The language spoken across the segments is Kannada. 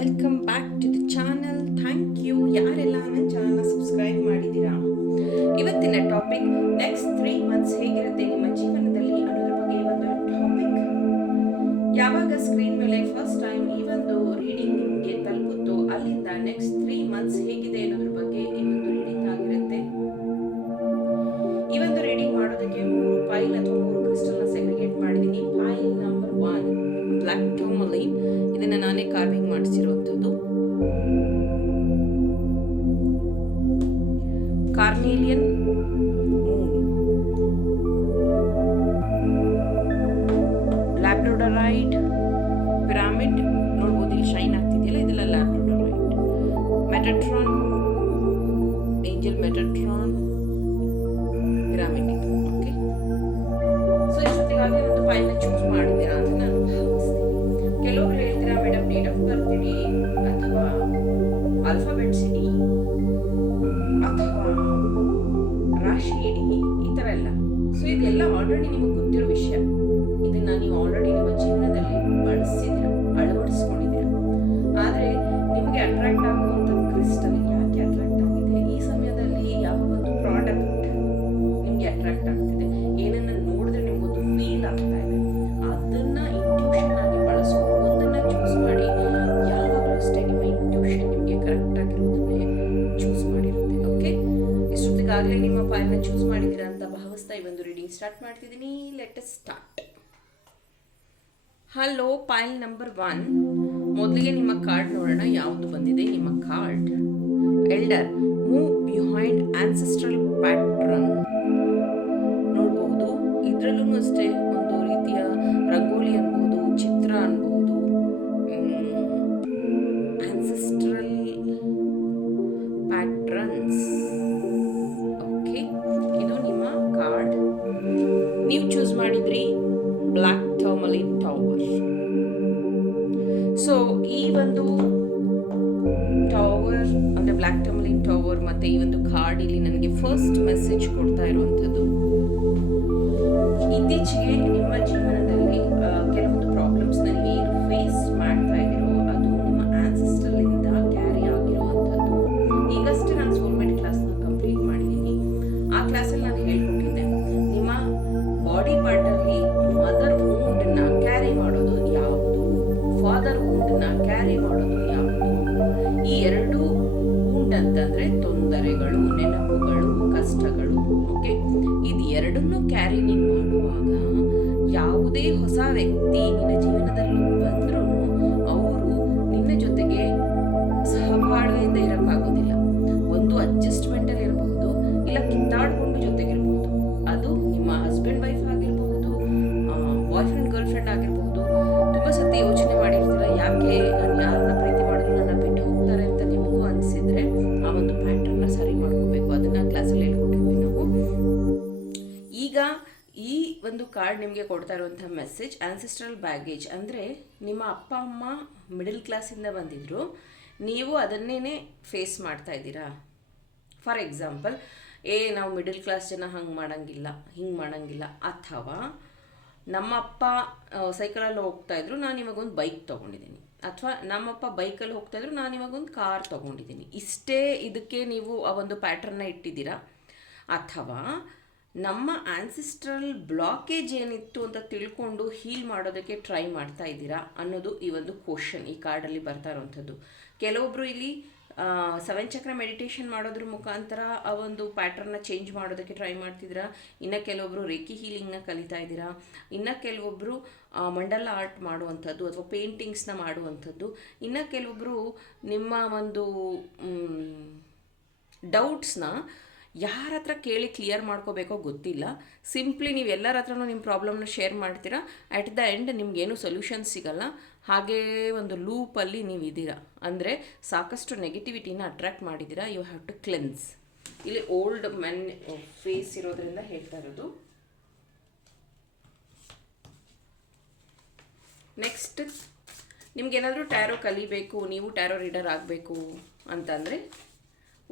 Welcome back to the channel. Thank you ಯಾರೆಲ್ಲ ನನ್ನ ಚಾನಲ್ನ ಸಬ್ಸ್ಕ್ರೈಬ್ ಮಾಡಿದ್ದೀರಾ. ಇವತ್ತಿನ ಟಾಪಿಕ್ ನೆಕ್ಸ್ಟ್ 3 ಮಂತ್ಸ್ ಹೇಗಿರುತ್ತೆ ನಿಮ್ಮ ಜೀವನದಲ್ಲಿ ಅನ್ನೋದ್ರ ಬಗ್ಗೆ ಒಂದು ಟಾಪಿಕ್. ಯಾವಾಗ ಸ್ಕ್ರೀನ್ ಮೇಲೆ ಫಸ್ಟ್ ಟೈಮ್ ಈ ಒಂದು ರೀಡಿಂಗ್ ನಿಮಗೆ ತಲುಪುತ್ತೋ ಅಲ್ಲಿಂದ ನೆಕ್ಸ್ಟ್ 3 ಮಂತ್ಸ್ ಹೇಗಿದೆ ಅನ್ನೋದ್ರ ಬಗ್ಗೆ ಈ ಒಂದು ರೀಡಿಂಗ್ ಆಗಿರುತ್ತೆ. ಈ ಒಂದು ರೀಡಿಂಗ್ ಮಾಡೋದಕ್ಕೆ 3 ಪೈಲ್ ಅಥವಾ 3 ಕ್ರಿಸ್ಟಲ್ನ ಸೆಗ್ರಿಗೇಟ್ ಮಾಡಿದ್ದೀನಿ. ಪೈಲ್ ನಂಬರ್ 1 ಬ್ಲ್ಯಾಕ್ ಟೂರ್ಮಲೈನ್, ಇದನ್ನ ನಾನೇ ಕಾರ್ವಿಂಗ್ ಮಾಡಿಸಿರುವಂಥದ್ದು. ಕಾರ್ನೇಲಿಯನ್ ಮೂನ್, ಲ್ಯಾಬ್ರಡರೈಟ್ ಪಿರಾಮಿಡ್, ನೋಡ್ಬೋದು ಇಲ್ಲಿ ಶೈನ್ ಆಗ್ತಿದೆಯಲ್ಲ, ಇದೆಲ್ಲ ಲ್ಯಾಬ್ರಡರೈಟ್. ಮೆಟಟ್ರಾನ್, ಏಂಜಲ್ ಮೆಟಟ್ರಾನ್ ಪಿರಾಮಿಡ್ ಇದು. ಓಕೆ, ಸೊ ಇಷ್ಟೊತ್ತಿಗಾಗಲೇ ಒಂದು ಫೈಲ್ನ ಚೂಸ್ ಮಾಡಿದ್ದೀರಾ ಅಂತ ನಾನು ಭಾವಿಸ್ತೀನಿ. ಕೆಲವರು ಹೇಳ್ತೀರಾ ಮೇಡಮ್ ಡೇಟ್ ಆಫ್ ಬರ್ತ್ ಇಡಿ ಅಥವಾ ಆಲ್ಫಾಬೆಟ್ಸ್ ಇಡಿ ಅಥವಾ ರಾಶಿ ಇಡಿ, ಈ ಥರ ಎಲ್ಲ. ಸೊ ಇದೆಲ್ಲ ಆಲ್ರೆಡಿ ನಿಮಗೆ ಗೊತ್ತಿರೋ ವಿಷಯ. ಇದನ್ನ ನೀವು ಆಲ್ರೆಡಿ ನಿಮ್ಮ ಜೀವನದಲ್ಲಿ ಬಳಸಿದ್ದೀರ, ಅಳವಡಿಸ್ಕೊಂಡಿದ್ದೀರ. ಆದರೆ ನಿಮಗೆ ಅಟ್ರಾಕ್ಟ್ ಆಗುವಂಥ ಕ್ರಿಸ್ಟಲ್ ಯಾಕೆ ಅಟ್ರಾಕ್ಟ್ ಆಗಿದೆ, ಈ ಸಮಯದಲ್ಲಿ ಯಾವ ಒಂದು ಪ್ರಾಡಕ್ಟ್ ನಿಮಗೆ ಅಟ್ರಾಕ್ಟ್ ಆಗ್ತಿದೆ, ಏನನ್ನ ನೋಡಿದ್ರೆ ನಿಮ್ಗೊಂದು ಫೀಲ್ ಆಗ್ತಾ ಇದೆ, ಅದನ್ನ ಇಂಟ್ಯೂಷನ್ ಆಗಿ ಬಳಸ್ಕೊಂಡು ಒಂದನ್ನ ಚೂಸ್ ಮಾಡಿ. ಯಾವಾಗಲೂ ಅಷ್ಟೇ ನಿಮ್ಮ ಇಂಟ್ಯೂಷನ್ ನಿಮಗೆ ಕರೆಕ್ಟ್ ಆಗಿರೋದನ್ನೇ ಚೂಸ್ ಮಾಡಿರುತ್ತೆ. ಓಕೆ, ಇಷ್ಟೊತ್ತಿಗಾಗಲೇ ನಿಮ್ಮ ಫೈಲ್ನ ಚೂಸ್ ಮಾಡಿದ್ದೀರಾ ಅಂತ ಭಾವಿಸ್ತಾ ಈ ಒಂದು ರೀಡಿಂಗ್ ಸ್ಟಾರ್ಟ್ ಮಾಡ್ತಿದ್ದೀನಿ. Let us start. Hello, ಪೈಲ್ number 1. ಮೊದಲಿಗೆ ನಿಮ್ಮ ಕಾರ್ಡ್ ನೋಡೋಣ ಯಾವುದು ಬಂದಿದೆ. ನಿಮ್ಮ card elder, move behind ancestral pattern. ನೋಡ್ಬೋದು, ಇದರಲ್ಲೂ ಅಷ್ಟೇ ಒಂದು ರೀತಿಯ ರಂಗೋಲಿ ಅನ್ಬೋದು, ಚಿತ್ರ ಅನ್ಬೋದು, ಆನ್ಸೆಸ್ಟ್ರಲ್ ಪ್ಯಾಟ್ರನ್ಸ್. ಓಕೆ, ಇದು ನಿಮ್ಮ ಕಾರ್ಡ್. ನೀವು ಚೂಸ್ ಮಾಡಿದ್ರಿ ಬ್ಲ್ಯಾಕ್ ಟರ್ಮಲಿನ್ ಟವರ್. ಸೊ ಈ ಒಂದು ಟವರ್ ಅಂದರೆ ಬ್ಲ್ಯಾಕ್ ಟರ್ಮಲಿನ್ ಟವರ್ ಮತ್ತು ಈ ಒಂದು ಕಾರ್ಡ್ ಇಲ್ಲಿ ನನಗೆ ಫಸ್ಟ್ ಮೆಸೇಜ್ ಕೊಡ್ತಾ ಇರುವಂಥದ್ದು, ಇತ್ತೀಚೆಗೆ ನಿಮ್ಮ ಜೀವನದಲ್ಲಿ ಕೆಲವೊಂದು ಪ್ರಾಬ್ಲಮ್ಸ್ನ ನೀವು ಫೇಸ್ ಮಾಡ್ತಾ ಇದ್ದೀರೋ ಅದು ನಿಮ್ಮ ಆನ್ಸೆಸ್ಟ್ರಲ್ ಇಂದ ಕ್ಯಾರಿ ಆಗಿರುವಂಥದ್ದು. ಈಗಷ್ಟೇ ನಾನು ಸೋಲ್ಮೇಟ್ ಕ್ಲಾಸ್ನ ಕಂಪ್ಲೀಟ್ ಮಾಡಿದ್ದೀನಿ. ಆ ಕ್ಲಾಸಲ್ಲಿ ನಾನು ಹೇಳ್ಕೊಟ್ಟಿದ್ದೆ, ನಿಮ್ಮ ಬಾಡಿ ಪಾರ್ಟಲ್ಲಿ ಮದರ್ ವೂಂಡನ್ನ ಕ್ಯಾರಿ ಮಾಡೋದು ಯಾವುದು, ಫಾದರ್ ವೂಂಡನ್ನ ಕ್ಯಾರಿ ಮಾಡೋದು ಯಾವುದು. ಈ ಎರಡು ವೂಂಡ್ ಅಂತಂದರೆ ತೊಂದರೆಗಳು, ನೆನಪುಗಳು, ಕಷ್ಟಗಳು. ಓಕೆ, ಇದು ಎರಡನ್ನೂ ಕ್ಯಾರಿ ನೀನು ಮಾಡುವಾಗ ಯಾವುದೇ ಹೊಸ ವ್ಯಕ್ತಿ ನಿನ್ನ ಜೀವನದಲ್ಲಿ ಬಂದರೂ ಅವರು ನಿನ್ನ ಜೊತೆಗೆ ಸಹಬಾಳ್ವೆಯಿಂದ ಇರೋಕ್ಕಾಗೋದಿಲ್ಲ. ಒಂದು ಅಡ್ಜಸ್ಟ್ಮೆಂಟಲ್ಲಿ ಇರಬಹುದು, ಇಲ್ಲ ಕಿತ್ತಾಡ್ಕೊಂಡು ಜೊತೆಗಿರ್ಬಹುದು. ಅದು ನಿಮ್ಮ ಹಸ್ಬೆಂಡ್ ವೈಫ್ ಆಗಿರಬಹುದು, ಬಾಯ್ ಫ್ರೆಂಡ್ ಗರ್ಲ್ ಫ್ರೆಂಡ್ ಆಗಿರಬಹುದು. ತುಂಬ ಸತಿ ಯೋಚನೆ ಮಾಡಿರ್ತೀರ, ಯಾಕೆ ನಾನು ಯಾರನ್ನ ಪ್ರೀತಿ ಮಾಡಿದ್ರು ನನ್ನ ಬಿಟ್ಟು ಹೋಗ್ತಾರೆ ಅಂತ ನಿಮಗೂ ಅನಿಸಿದ್ರೆ ಆ ಒಂದು ಪ್ಯಾಟರ್ನ್ನ ಸರಿ ಮಾಡ್ಕೋಬೇಕು. ಅದನ್ನು ಕ್ಲಾಸಲ್ಲಿ ಹೇಳ್ಕೊಟ್ಟಿದ್ವಿ ನಾವು. ಈಗ ಈ ಒಂದು ಕಾರ್ಡ್ ನಿಮಗೆ ಕೊಡ್ತಾ ಇರುವಂಥ ಮೆಸೇಜ್ ಆನ್ಸೆಸ್ಟ್ರಲ್ ಬ್ಯಾಗೇಜ್. ಅಂದರೆ ನಿಮ್ಮ ಅಪ್ಪ ಅಮ್ಮ ಮಿಡಲ್ ಕ್ಲಾಸಿಂದ ಬಂದಿದ್ರು, ನೀವು ಅದನ್ನೇ ಫೇಸ್ ಮಾಡ್ತಾ ಇದ್ದೀರಾ. ಫಾರ್ ಎಕ್ಸಾಂಪಲ್, ನಾವು ಮಿಡಲ್ ಕ್ಲಾಸ್ ಜನ ಹಂಗೆ ಮಾಡೋಂಗಿಲ್ಲ, ಹಿಂಗೆ ಮಾಡೋಂಗಿಲ್ಲ. ಅಥವಾ ನಮ್ಮ ಅಪ್ಪ ಸೈಕಲಲ್ಲಿ ಹೋಗ್ತಾಯಿದ್ರು, ನಾನು ಇವಾಗೊಂದು ಬೈಕ್ ತೊಗೊಂಡಿದ್ದೀನಿ. ಅಥವಾ ನಮ್ಮಪ್ಪ ಬೈಕಲ್ಲಿ ಹೋಗ್ತಾಯಿದ್ರು, ನಾನು ಇವಾಗೊಂದು ಕಾರ್ ತೊಗೊಂಡಿದ್ದೀನಿ. ಇಷ್ಟೇ ಇದಕ್ಕೆ ನೀವು ಆ ಒಂದು ಪ್ಯಾಟ್ರನ್ನ ಇಟ್ಟಿದ್ದೀರಾ. ಅಥವಾ ನಮ್ಮ ಆನ್ಸಿಸ್ಟ್ರಲ್ ಬ್ಲಾಕೇಜ್ ಏನಿತ್ತು ಅಂತ ತಿಳ್ಕೊಂಡು ಹೀಲ್ ಮಾಡೋದಕ್ಕೆ ಟ್ರೈ ಮಾಡ್ತಾ ಇದ್ದೀರಾ ಅನ್ನೋದು ಈ ಒಂದು ಕ್ವಶನ್ ಈ ಕಾರ್ಡಲ್ಲಿ ಬರ್ತಾ ಇರೋವಂಥದ್ದು. ಕೆಲವೊಬ್ಬರು ಇಲ್ಲಿ 7 ಚಕ್ರ ಮೆಡಿಟೇಷನ್ ಮಾಡೋದ್ರ ಮುಖಾಂತರ ಆ ಒಂದು ಪ್ಯಾಟರ್ನ್ನ ಚೇಂಜ್ ಮಾಡೋದಕ್ಕೆ ಟ್ರೈ ಮಾಡ್ತಿದ್ದೀರಾ. ಇನ್ನು ಕೆಲವೊಬ್ಬರು ರೇಕಿ ಹೀಲಿಂಗ್ನ ಕಲಿತಾ ಇದ್ದೀರಾ. ಇನ್ನು ಕೆಲವೊಬ್ಬರು ಮಂಡಲ ಆರ್ಟ್ ಮಾಡುವಂಥದ್ದು ಅಥವಾ ಪೇಂಟಿಂಗ್ಸ್ನ ಮಾಡುವಂಥದ್ದು. ಇನ್ನು ಕೆಲವೊಬ್ಬರು ನಿಮ್ಮ ಒಂದು ಡೌಟ್ಸ್ನ ಯಾರ ಹತ್ರ ಕೇಳಿ ಕ್ಲಿಯರ್ ಮಾಡ್ಕೋಬೇಕೋ ಗೊತ್ತಿಲ್ಲ. ಸಿಂಪ್ಲಿ ನೀವು ಎಲ್ಲರ ಹತ್ರನೂ ನಿಮ್ಮ ಪ್ರಾಬ್ಲಮ್ನ ಶೇರ್ ಮಾಡ್ತೀರಾ. ಅಟ್ ದ ಎಂಡ್ ನಿಮಗೇನು ಸೊಲ್ಯೂಷನ್ ಸಿಗಲ್ಲ. ಹಾಗೇ ಒಂದು ಲೂಪಲ್ಲಿ ನೀವು ಇದ್ದೀರಾ. ಅಂದರೆ ಸಾಕಷ್ಟು ನೆಗೆಟಿವಿಟಿನ ಅಟ್ರ್ಯಾಕ್ಟ್ ಮಾಡಿದ್ದೀರಾ. You have to cleanse. ಇಲ್ಲಿ ಓಲ್ಡ್ ಮೆನ್ ಫೇಸ್ ಇರೋದ್ರಿಂದ ಹೇಳ್ತಾ ಇರೋದು. ನೆಕ್ಸ್ಟ್, ನಿಮ್ಗೇನಾದರೂ ಟ್ಯಾರೋ ಕಲಿಬೇಕು, ನೀವು ಟ್ಯಾರೋ ರೀಡರ್ ಆಗಬೇಕು ಅಂತಂದರೆ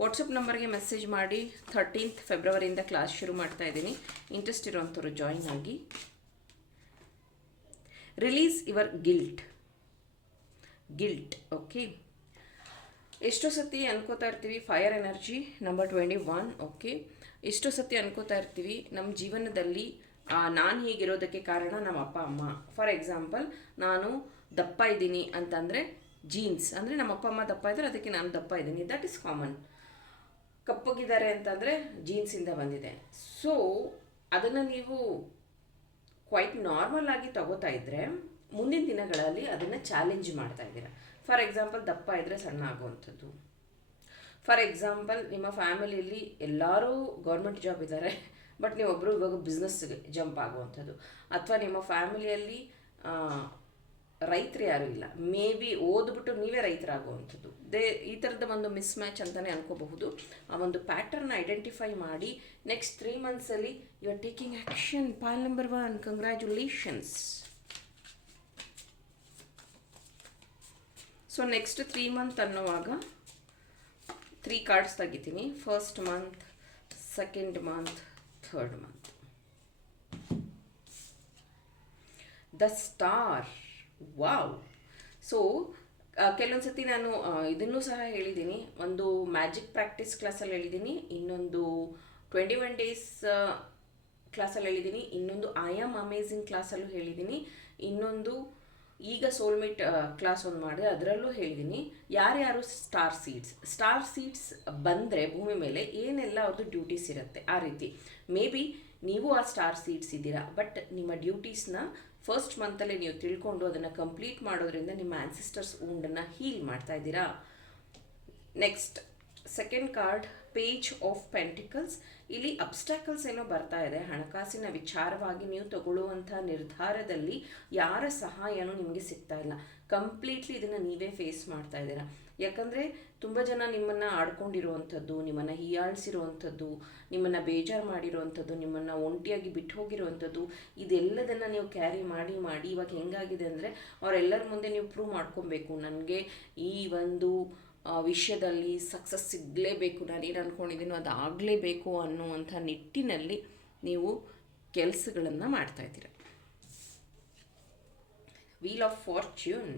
ವಾಟ್ಸಪ್ ನಂಬರ್ಗೆ ಮೆಸೇಜ್ ಮಾಡಿ. 13th ಫೆಬ್ರವರಿಯಿಂದ ಕ್ಲಾಸ್ ಶುರು ಮಾಡ್ತಾ ಇದ್ದೀನಿ. ಇಂಟ್ರೆಸ್ಟ್ ಇರೋವಂಥವ್ರು ಜಾಯಿನ್ ಆಗಿ. Release your guilt. Guilt. Okay, ಎಷ್ಟೋ ಸತಿ ಅನ್ಕೋತಾ ಇರ್ತೀವಿ ಫೈರ್ ಎನರ್ಜಿ ನಂಬರ್ 21. ಓಕೆ, ಎಷ್ಟೋ ಸತಿ ಅನ್ಕೋತಾ ಇರ್ತೀವಿ ನಮ್ಮ ಜೀವನದಲ್ಲಿ ನಾನು ಹೀಗಿರೋದಕ್ಕೆ ಕಾರಣ ನಮ್ಮ ಅಪ್ಪ ಅಮ್ಮ. ಫಾರ್ ಎಕ್ಸಾಂಪಲ್, ನಾನು ದಪ್ಪ ಇದ್ದೀನಿ ಅಂತಂದರೆ ಜೀನ್ಸ್ ಅಂದರೆ ನಮ್ಮ ಅಪ್ಪ ಅಮ್ಮ ದಪ್ಪ ಇದ್ದಾರೆ, ಅದಕ್ಕೆ ನಾನು ದಪ್ಪ ಇದ್ದೀನಿ, ದಟ್ ಈಸ್ ಕಾಮನ್. ಕಪ್ಪಗಿದ್ದಾರೆ ಅಂತಂದರೆ ಜೀನ್ಸಿಂದ ಬಂದಿದೆ. ಸೊ ಅದನ್ನು ನೀವು ಕ್ವೈಟ್ ನಾರ್ಮಲ್ ಆಗಿ ತಗೋತಾ ಇದ್ದರೆ ಮುಂದಿನ ದಿನಗಳಲ್ಲಿ ಅದನ್ನು ಚಾಲೆಂಜ್ ಮಾಡ್ತಾ ಇದ್ದೀರಾ. ಫಾರ್ ಎಕ್ಸಾಂಪಲ್, ದಪ್ಪ ಇದ್ದರೆ ಸಣ್ಣ ಆಗುವಂಥದ್ದು. ಫಾರ್ ಎಕ್ಸಾಂಪಲ್, ನಿಮ್ಮ ಫ್ಯಾಮಿಲಿಯಲ್ಲಿ ಎಲ್ಲರೂ ಗೌರ್ಮೆಂಟ್ ಜಾಬ್ ಇದ್ದಾರೆ, ಬಟ್ ನೀವೊಬ್ಬರು ಇವಾಗ ಬಿಸ್ನೆಸ್ಗೆ ಜಂಪ್ ಆಗುವಂಥದ್ದು. ಅಥವಾ ನಿಮ್ಮ ಫ್ಯಾಮಿಲಿಯಲ್ಲಿ ರೈತರು ಯಾರೂ ಇಲ್ಲ, ಮೇ ಬಿ ಓದ್ಬಿಟ್ಟು ನೀವೇ ರೈತರಾಗುವಂಥದ್ದು. ಈ ಥರದ ಒಂದು ಮಿಸ್ ಮ್ಯಾಚ್ ಅಂತಲೇ ಅನ್ಕೋಬಹುದು. ಆ ಒಂದು ಪ್ಯಾಟರ್ನ್ ಐಡೆಂಟಿಫೈ ಮಾಡಿ ನೆಕ್ಸ್ಟ್ 3 ಮಂತ್ಸಲ್ಲಿ you are taking action. Pile number 1, congratulations. So next 3 month ಅನ್ನುವಾಗ 3 ಕಾರ್ಡ್ಸ್ ತೆಗಿತೀನಿ. First month, second month, third month. The star. Wow. So ಕೆಲವೊಂದು ಸತಿ ನಾನು ಇದನ್ನೂ ಸಹ ಹೇಳಿದ್ದೀನಿ, ಒಂದು ಮ್ಯಾಜಿಕ್ ಪ್ರಾಕ್ಟೀಸ್ ಕ್ಲಾಸಲ್ಲಿ ಹೇಳಿದ್ದೀನಿ, ಇನ್ನೊಂದು 21 ಡೇಸ್ ಕ್ಲಾಸಲ್ಲಿ ಹೇಳಿದ್ದೀನಿ, ಇನ್ನೊಂದು ಐ ಆಮ್ ಅಮೇಝಿಂಗ್ ಕ್ಲಾಸಲ್ಲೂ ಹೇಳಿದ್ದೀನಿ, ಇನ್ನೊಂದು ಈಗ ಸೋಲ್ಮೇಟ್ ಕ್ಲಾಸ್ ಒಂದು ಮಾಡಿದೆ ಅದರಲ್ಲೂ ಹೇಳಿದ್ದೀನಿ. ಯಾರ್ಯಾರು ಸ್ಟಾರ್ ಸೀಡ್ಸ್ ಬಂದರೆ ಭೂಮಿ ಮೇಲೆ ಏನೆಲ್ಲ ಅವ್ರದ್ದು ಡ್ಯೂಟೀಸ್ ಇರುತ್ತೆ ಆ ರೀತಿ. ಮೇ ಬಿ ನೀವು ಆ ಸ್ಟಾರ್ ಸೀಡ್ಸ್ ಇದ್ದೀರಾ, ಬಟ್ ನಿಮ್ಮ ಡ್ಯೂಟೀಸ್ನ ಫಸ್ಟ್ ಮಂತಲ್ಲೇ ನೀವು ತಿಳ್ಕೊಂಡು ಅದನ್ನು ಕಂಪ್ಲೀಟ್ ಮಾಡೋದ್ರಿಂದ ನಿಮ್ಮ ಆನ್ಸಿಸ್ಟರ್ಸ್ ವುಂಡನ್ನು ಹೀಲ್ ಮಾಡ್ತಾ ಇದ್ದೀರಾ. Next second card, page of pentacles. ಇಲ್ಲಿ ಅಬ್ಸ್ಟ್ಯಾಕಲ್ಸ್ ಏನೋ ಬರ್ತಾ ಇದೆ, ಹಣಕಾಸಿನ ವಿಚಾರವಾಗಿ ನೀವು ತಗೊಳ್ಳುವಂಥ ನಿರ್ಧಾರದಲ್ಲಿ ಯಾರ ಸಹಾಯನೂ ನಿಮಗೆ ಸಿಗ್ತಾ ಇಲ್ಲ. ಕಂಪ್ಲೀಟ್ಲಿ ಇದನ್ನು ನೀವೇ ಫೇಸ್ ಮಾಡ್ತಾ ಇದ್ದೀರಾ. ಯಾಕಂದರೆ ತುಂಬ ಜನ ನಿಮ್ಮನ್ನು ಆಡ್ಕೊಂಡಿರುವಂಥದ್ದು, ನಿಮ್ಮನ್ನು ಹೀಯಾಳಿಸಿರುವಂಥದ್ದು, ನಿಮ್ಮನ್ನು ಬೇಜಾರು ಮಾಡಿರುವಂಥದ್ದು, ನಿಮ್ಮನ್ನು ಒಂಟಿಯಾಗಿ ಬಿಟ್ಟು ಹೋಗಿರುವಂಥದ್ದು, ಇದೆಲ್ಲದನ್ನು ನೀವು ಕ್ಯಾರಿ ಮಾಡಿ ಇವಾಗ ಹೆಂಗಾಗಿದೆ ಅಂದರೆ ಅವರೆಲ್ಲರ ಮುಂದೆ ನೀವು ಪ್ರೂವ್ ಮಾಡ್ಕೊಬೇಕು, ನನಗೆ ಈ ಒಂದು ವಿಷಯದಲ್ಲಿ ಸಕ್ಸಸ್ ಸಿಗಲೇಬೇಕು, ನಾನೇನು ಅಂದ್ಕೊಂಡಿದ್ದೀನೋ ಅದು ಆಗಲೇಬೇಕು ಅನ್ನುವಂಥ ನಿಟ್ಟಿನಲ್ಲಿ ನೀವು ಕೆಲಸಗಳನ್ನು ಮಾಡ್ತಾಯಿದ್ದೀರ. Wheel of fortune.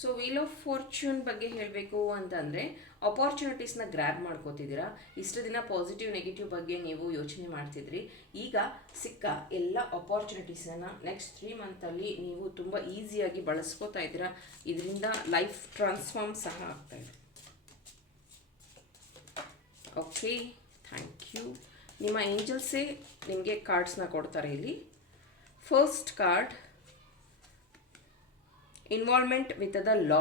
So wheel of fortune ಬಗ್ಗೆ ಹೇಳಬೇಕು ಅಂತಂದರೆ ಅಪಾರ್ಚುನಿಟೀಸ್ನ ಗ್ರ್ಯಾಬ್ ಮಾಡ್ಕೋತಿದ್ದೀರಾ. ಇಷ್ಟು ದಿನ ಪಾಸಿಟಿವ್ ನೆಗೆಟಿವ್ ಬಗ್ಗೆ ನೀವು ಯೋಚನೆ ಮಾಡ್ತಿದ್ರಿ, ಈಗ ಸಿಕ್ಕ ಎಲ್ಲ ಅಪಾರ್ಚುನಿಟೀಸನ್ನು ನೆಕ್ಸ್ಟ್ 3 ಮಂತಲ್ಲಿ ನೀವು ತುಂಬ ಈಸಿಯಾಗಿ ಬಳಸ್ಕೋತಾ ಇದ್ದೀರಾ. ಇದರಿಂದ ಲೈಫ್ ಟ್ರಾನ್ಸ್ಫಾರ್ಮ್ ಸಹ ಆಗ್ತಾಯಿದೆ. Okay, thank you. ನಿಮ್ಮ ಏಂಜಲ್ಸೇ ನಿಮಗೆ ಕಾರ್ಡ್ಸ್ನ ಕೊಡ್ತಾರೆ ಇಲ್ಲಿ. First card, involvement with the law.